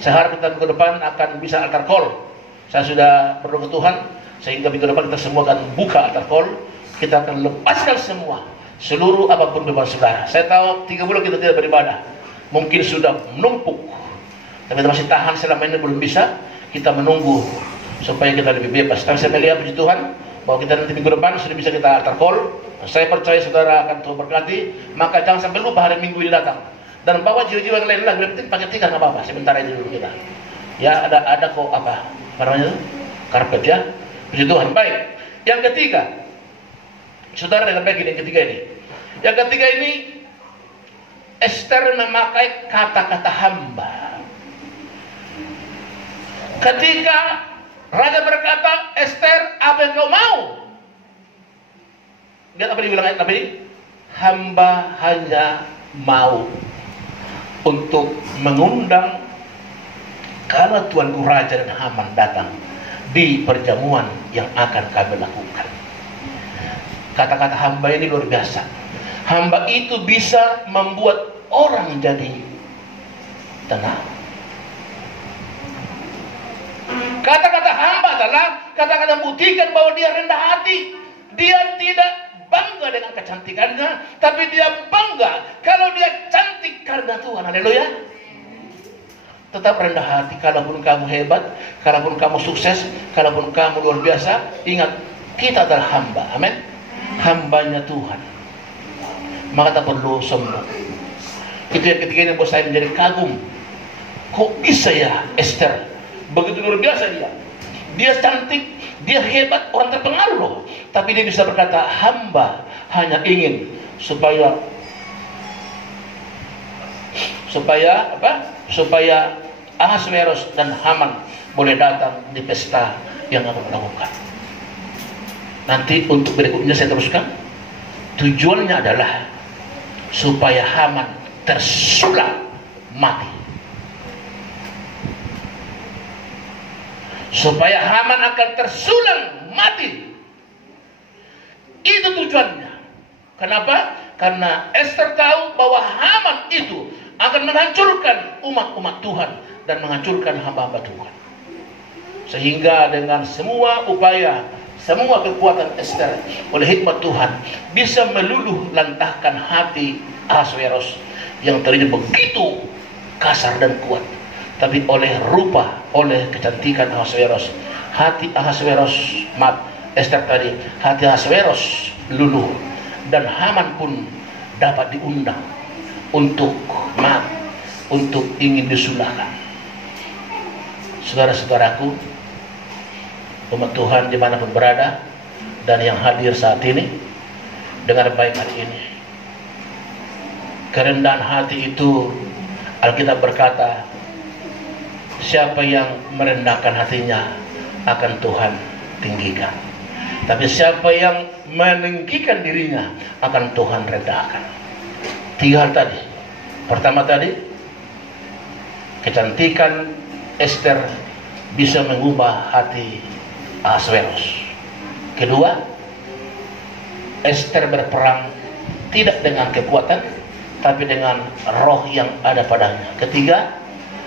Saya harap kita minggu depan akan bisa altar call. Saya sudah berdoa ke Tuhan sehingga minggu depan kita semua akan buka altar call. Kita akan lepaskan semua, seluruh apapun beban saudara. Saya tahu 3 bulan kita tidak beribadah, mungkin sudah menumpuk, tapi kita masih tahan selama ini belum bisa. Kita menunggu supaya kita lebih bebas. Tapi saya melihat puji Tuhan bahwa kita nanti minggu depan sudah bisa kita altar call. Saya percaya saudara akan Tuhan berkati. Maka jangan sampai lupa hari Minggu ini datang. Dan bawa jiwa-jiwa yang lain lagi. Berarti pakai tikar nggak apa-apa. Sebentar aja dulu kita. Ya ada kok apa namanya itu? Karpet ya. Puji Tuhan. Baik. Yang ketiga, saudara dengan baik yang ketiga ini. Yang ketiga ini, Ester memakai kata-kata hamba. Ketika raja berkata, Ester, apa yang kau mau? Lihat apa dibilang ayat Nabi? Hamba hanya mau untuk mengundang kalau Tuanku Raja dan Haman datang di perjamuan yang akan kami lakukan. Kata-kata hamba ini luar biasa. Hamba itu bisa membuat orang jadi tenang. Kata-kata hamba adalah kata-kata membuktikan bahwa dia rendah hati. Dia tidak bangga dengan kecantikannya, tapi dia bangga kalau dia cantik karena Tuhan. Haleluya. Tetap rendah hati, kalaupun kamu hebat, kalaupun kamu sukses, kalaupun kamu luar biasa, ingat, kita adalah hamba. Amin. Hambanya Tuhan. Maka tak perlu sombong. Itu yang ketiga yang buat saya menjadi kagum. Kok bisa ya Esther begitu luar biasa dia? Dia cantik, dia hebat, orang terpengaruh loh. Tapi dia bisa berkata, hamba hanya ingin supaya Ahasveros dan Haman boleh datang di pesta yang akan melakukan. Nanti untuk berikutnya saya teruskan. Tujuannya adalah supaya Haman tersulam mati. Supaya Haman akan tersulam mati. Itu tujuannya. Kenapa? Karena Esther tahu bahwa Haman itu akan menghancurkan umat-umat Tuhan dan menghancurkan hamba-hamba Tuhan. Sehingga dengan semua upaya, semua kekuatan Esther oleh hikmat Tuhan bisa meluluh lantahkan hati Ahasveros yang tadinya begitu kasar dan kuat. Tapi oleh rupa, oleh kecantikan Ahasveros, hati Ahasveros, Esther tadi, hati Ahasveros luluh, dan Haman pun dapat diundang untuk ingin disulahkan. Saudara-saudaraku, umat Tuhan dimanapun berada dan yang hadir saat ini, dengar baik hari ini. Kerendahan hati itu, Alkitab berkata, siapa yang merendahkan hatinya akan Tuhan tinggikan. Tapi siapa yang meninggikan dirinya akan Tuhan rendahkan. 3 hal tadi. Pertama tadi, kecantikan Esther bisa mengubah hati Ahasveros. Kedua, Esther berperang tidak dengan kekuatan, tapi dengan roh yang ada padanya. Ketiga,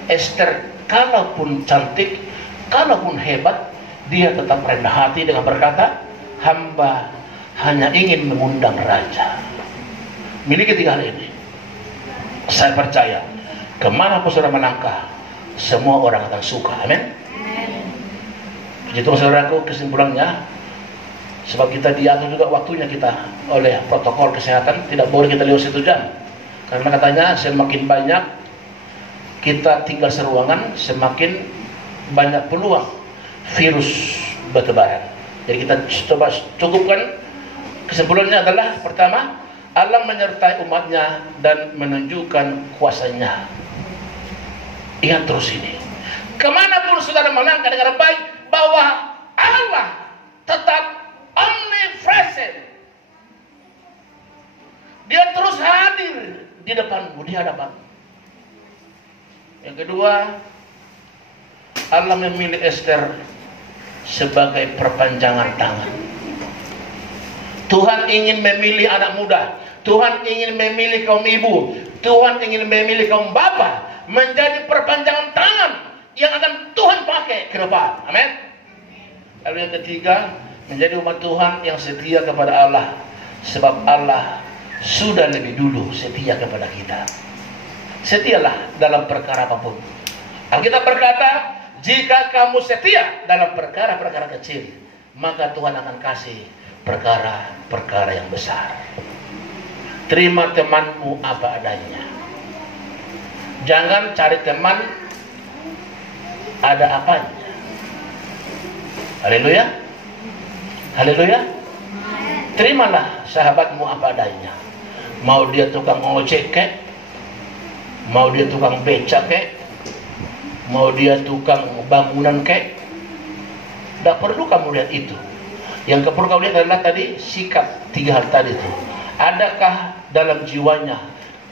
Esther kalaupun cantik, kalaupun hebat, dia tetap rendah hati dengan berkata, hamba hanya ingin mengundang raja. Miliki 3 hal ini. Saya percaya kemanapun saudara melangkah, semua orang akan suka. Amin. Puji Tuhan saudaraku, kesimpulannya, sebab kita diatur juga waktunya kita oleh protokol kesehatan, tidak boleh kita lewat 1 jam. Karena katanya semakin banyak kita tinggal seruangan, semakin banyak peluang virus bertebaran. Jadi kita coba cukupkan. Kesimpulannya adalah, pertama, Allah menyertai umatnya dan menunjukkan kuasanya. Ingat terus ini. Kemanapun saudara melangkah dengan baik, bahwa Allah tetap omnipresent. Dia terus hadir di depanmu, di hadapanmu. Yang kedua, Allah memilih Esther sebagai perpanjangan tangan. Tuhan ingin memilih anak muda, Tuhan ingin memilih kaum ibu, Tuhan ingin memilih kaum bapa menjadi perpanjangan tangan yang akan Tuhan pakai ke depan. Amin. Lalu yang ketiga, menjadi umat Tuhan yang setia kepada Allah, sebab Allah sudah lebih dulu setia kepada kita. Setialah dalam perkara apapun. Alkitab berkata, jika kamu setia dalam perkara-perkara kecil, maka Tuhan akan kasih perkara-perkara yang besar. Terima temanmu apa adanya. Jangan cari teman ada apanya. Haleluya. Haleluya. Terimalah sahabatmu apa adanya. Mau dia tukang ojek kek, mau dia tukang becak kek, mau dia tukang bangunan kek, tidak perlu kamu lihat itu. Yang perlu kamu lihat adalah tadi sikap 3 hal tadi itu. Adakah dalam jiwanya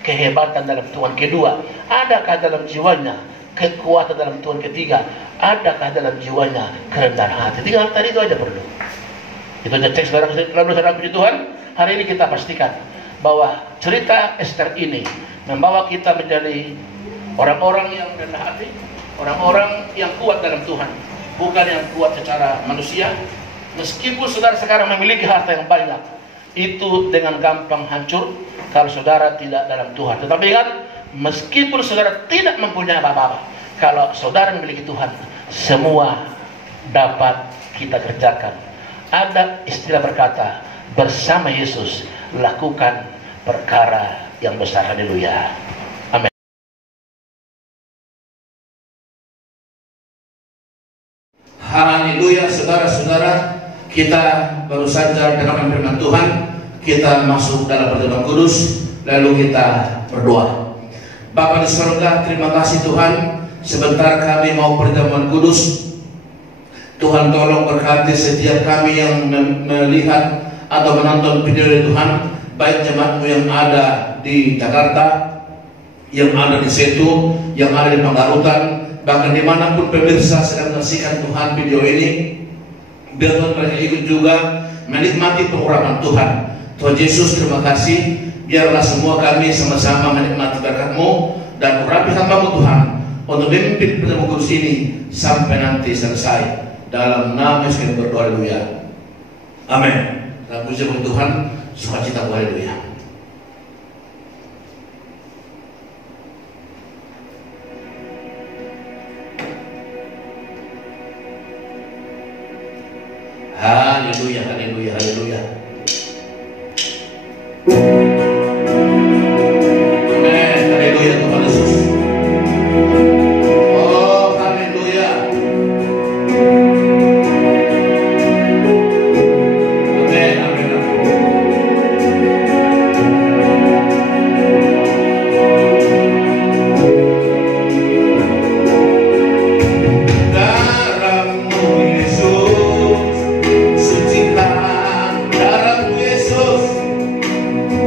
kehebatan dalam Tuhan? Kedua, adakah dalam jiwanya kekuatan dalam Tuhan? Ketiga, adakah dalam jiwanya kerendahan hati? 3 hal tadi itu aja perlu. Itu aja cek saudara. Lalu saudara puji Tuhan, hari ini kita pastikan bahwa cerita Ester ini membawa kita menjadi orang-orang yang rendah hati, orang-orang yang kuat dalam Tuhan, bukan yang kuat secara manusia. Meskipun saudara sekarang memiliki harta yang banyak, itu dengan gampang hancur kalau saudara tidak dalam Tuhan. Tetapi ingat, meskipun saudara tidak mempunyai apa-apa, kalau saudara memiliki Tuhan, semua dapat kita kerjakan. Ada istilah berkata, bersama Yesus lakukan perkara yang besar. Haleluya. Amin. Haleluya, saudara-saudara. Kita baru saja dengarkan firman Tuhan, kita masuk dalam pertemuan kudus, lalu kita berdoa. Bapa di surga, terima kasih Tuhan, sebentar kami mau pertemuan kudus. Tuhan tolong berkati setiap kami yang melihat atau menonton video dari Tuhan, baik jemaat-Mu yang ada di Jakarta, yang ada di Setu, yang ada di Panggarutan, bahkan dimanapun pemirsa sedang menyaksikan Tuhan video ini. Biar Tuhan mereka ikut juga menikmati pengurapan Tuhan. Tuhan Yesus, terima kasih. Biarlah semua kami sama-sama menikmati berkat-Mu dan urapi hamba-Mu Tuhan untuk memimpin pertemuan kudus ini sampai nanti selesai. Dalam nama Yesus kami berdoa, haleluya. Amin. Dan puji Tuhan, sukacita, haleluya. Haleluya, haleluya, haleluya. Amin, haleluya Tuhan Yesus. Oh, haleluya. Amin, amin, amin. Darah-Mu Yesus, sucikan darah-Mu Yesus,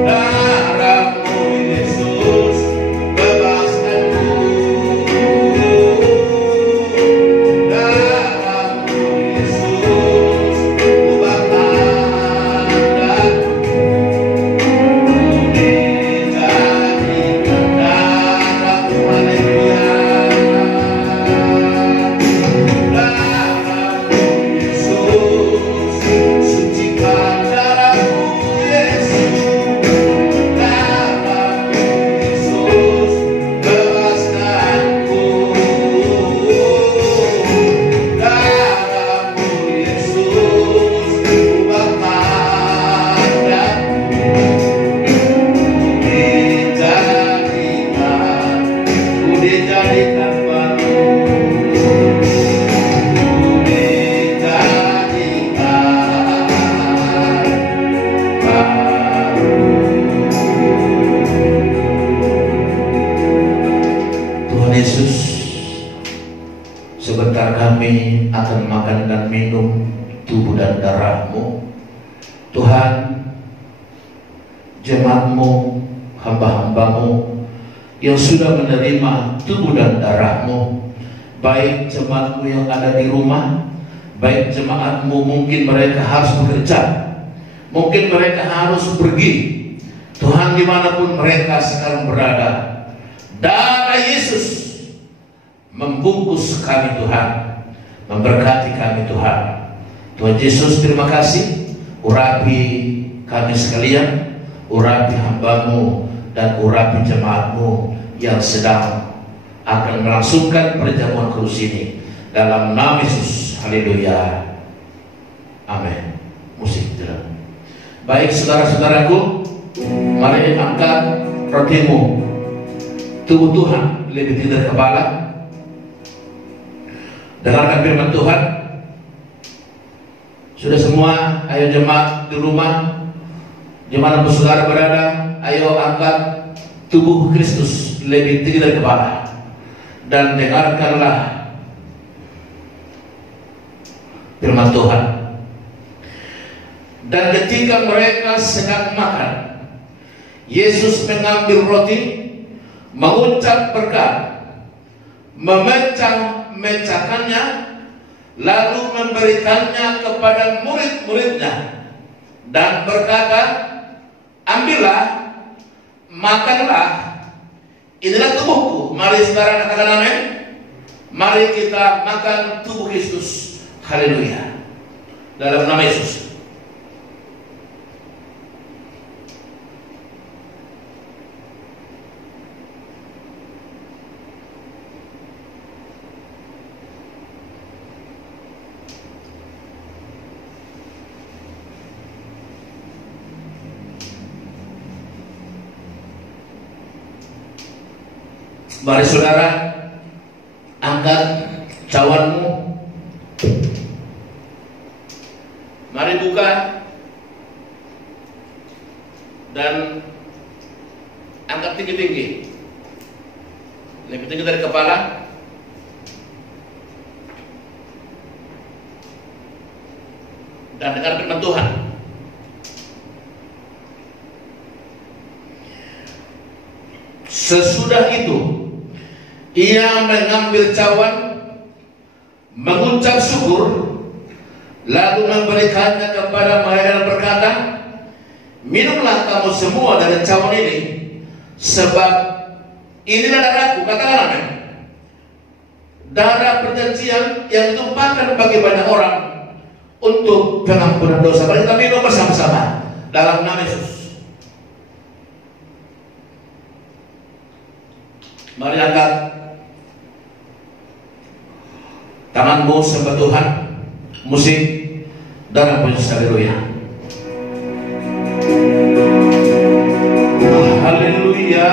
darah-Mu Yesus, bebaskanku, darah-Mu Yesus, ubahkan daku, dijadikan darah-Mu, haleluya. Darah-Mu Yesus, sucikan darah-Mu Yesus, darah-Mu Yesus, bebaskanku, darah-Mu Yesus, ubahkan daku, dijadikan baru, Tuhan Yesus, sebentar kami akan makan dan minum tubuh dan darah-Mu. Tuhan, jemaat-Mu, hamba-hamba-Mu yang sudah menerima tubuh dan darah-Mu, baik jemaat-Mu yang ada di rumah, baik jemaat-Mu mungkin mereka harus bekerja, mungkin mereka harus pergi. Tuhan, dimanapun mereka sekarang berada, darah Yesus membungkus kami Tuhan, memberkati kami Tuhan. Tuhan Yesus, terima kasih. Urapi kami sekalian, urapi hamba-Mu dan urapi jemaat-Mu yang sedang akan melangsungkan perjamuan kudus ini. Dalam nama Yesus, haleluya. Amin. Musik jalan. Baik saudara-saudaraku, mari angkat rotimu. Tubuh Tuhan lebih tinggi dari kepala. Dengarkan firman Tuhan. Sudah semua, ayo jemaat di rumah, dimanapun saudara berada, ayo angkat tubuh Kristus lebih tinggi dari kepala dan dengarkanlah firman Tuhan. Dan ketika mereka sedang makan, Yesus mengambil roti, mengucap berkat, memecahkannya, lalu memberikannya kepada murid-muridnya dan berkata, ambillah, makanlah, inilah tubuhku. Mari saudara katakan amin. Mari kita makan tubuh Kristus. Haleluya. Dalam nama Yesus. Mari saudara, angkat cawanmu. Mari buka dan angkat tinggi-tinggi, lebih tinggi dari kepala. Dan dengar firman Tuhan. Sesudah itu ia mengambil cawan, mengucap syukur, lalu memberikannya kepada mereka dan berkata, minumlah kamu semua dari cawan ini, sebab inilah darahku. Katakan amin. Darah perjanjian yang ditumpahkan bagi banyak orang untuk pengampunan dosa. Mari kita minum bersama-sama dalam nama Yesus. Mari angkat tanganmu sembah Tuhan. Musik dalam Yesus. Haleluya. Haleluya.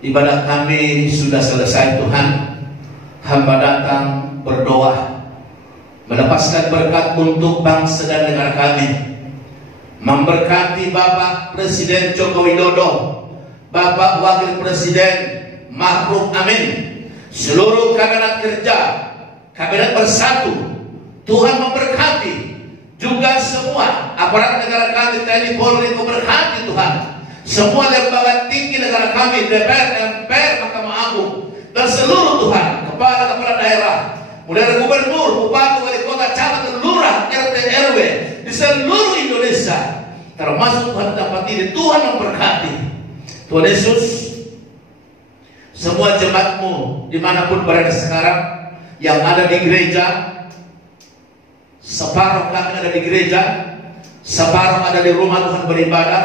Ibadah kami sudah selesai Tuhan. Hamba datang berdoa, melepaskan berkat untuk bangsa dan negara kami, memberkati Bapak Presiden Joko Widodo, Bapak Wakil Presiden Ma'ruf Amin, seluruh kabinet kerja, kabinet bersatu. Tuhan memberkati juga semua aparat negara kami, TNI Polri, memberkati Tuhan. Semua lembaga tinggi negara kami, DPR, MPR, Mahkamah Agung, dan seluruh Tuhan, kepala-kepala daerah, mulai dari gubernur, bupati, wali kota, camat, lurah, RT, RW, di seluruh Indonesia. termasuk Tuhan tempat ini. Tuhan memberkati. Tuhan Yesus, semua jemaat-Mu dimanapun berada sekarang, yang ada di gereja, separuh kami ada di gereja, separuh ada di rumah Tuhan beribadah,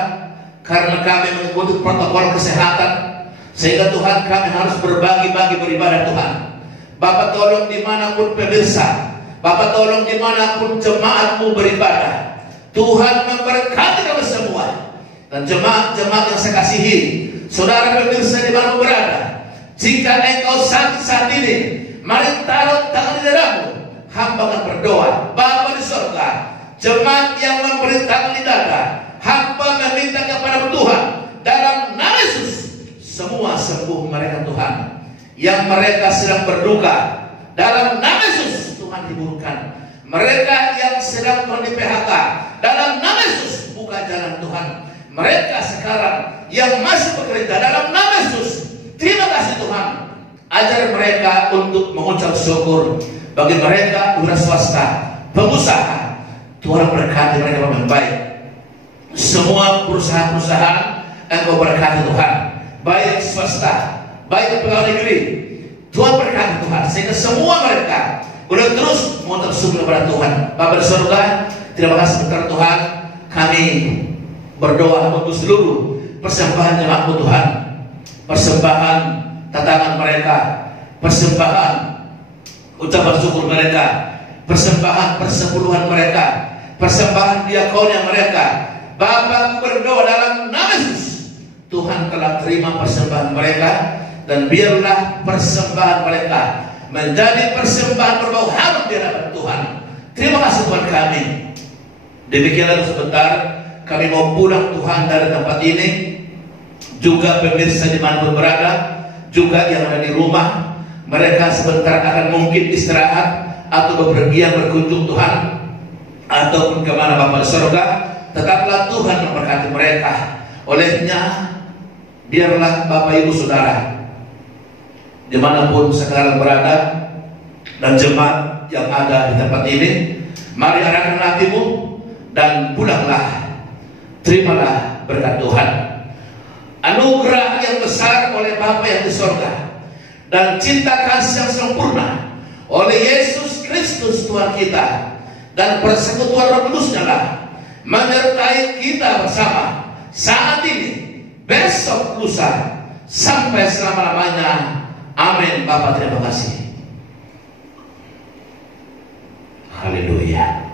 karena kami mengikuti protokol kesehatan, sehingga Tuhan kami harus berbagi-bagi beribadah Tuhan. Bapak tolong dimanapun pemirsa, Bapak tolong dimanapun jemaat-Mu beribadah, Tuhan memberkati kami semua. Dan jemaat-jemaat yang saya kasihi, saudara pemirsa dimanapun berada, jika engkau sakit saat ini, mari taruh tangan di dadamu. Hamba akan berdoa. Bapa di surga, jemaat yang memberi tangan di dada, hamba meminta kepada Tuhan, dalam nama Yesus, semua sembuh mereka Tuhan. Yang mereka sedang berduka, dalam nama Yesus Tuhan hiburkan. Mereka yang sedang Tuhan di PHK, dalam nama Yesus buka jalan Tuhan. Mereka sekarang yang masih bekerja, dalam nama Yesus, terima kasih Tuhan. Ajar mereka untuk mengucap syukur. Bagi mereka wira swasta, pengusaha, Tuhan berkati mereka dengan baik. Semua perusahaan-perusahaan Engkau berkati Tuhan, baik swasta, baik pegawai negeri, Tuhan berkati Tuhan, sehingga semua mereka boleh terus mengucap syukur kepada Tuhan. Bapa di surga, terima kasih kepada Tuhan. Kami berdoa untuk seluruh persembahan jemaat-Mu Tuhan, persembahan tantangan mereka, persembahan ucapan syukur mereka, persembahan persepuluhan mereka, persembahan diakonia mereka. Bapa, berdoa dalam nama Yesus, Tuhan telah terima persembahan mereka, dan biarlah persembahan mereka menjadi persembahan berbau harum di hadapan Tuhan. Terima kasih Tuhan kami. Demikianlah sebentar kami mau pulang Tuhan dari tempat ini. Juga pemirsa dimanapun berada, juga yang ada di rumah, mereka sebentar akan mungkin istirahat atau bepergian berkunjung Tuhan, ataupun kemana Bapa di surga. Tetaplah Tuhan memberkati mereka. Olehnya biarlah Bapak Ibu Saudara dimanapun sekarang berada, dan jemaat yang ada di tempat ini, mari arahkan hatimu dan pulanglah. Terimalah berkat Tuhan, anugerah yang besar oleh Bapa yang di surga, dan cinta kasih yang sempurna oleh Yesus Kristus Tuhan kita, dan persekutuan Roh Kudus-Nya lah menyertai kita bersama saat ini, besok, lusa, sampai selama-lamanya. Amin. Bapak terima kasih. Haleluya.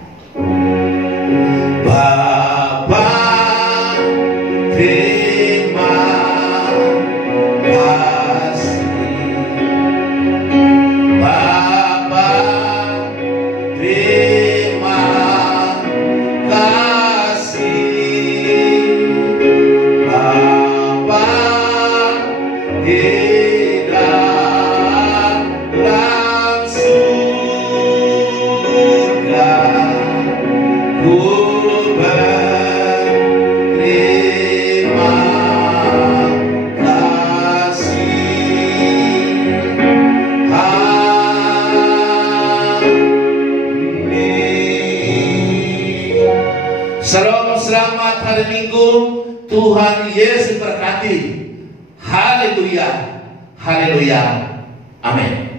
Bapa terima kasih. Bapa terima kasih. Bapa di dalam surga, ku berterima kasih. Amin. Salam, selamat hari Minggu. Tuhan Yesus berkati. Haleluya. Haleluya. Amin.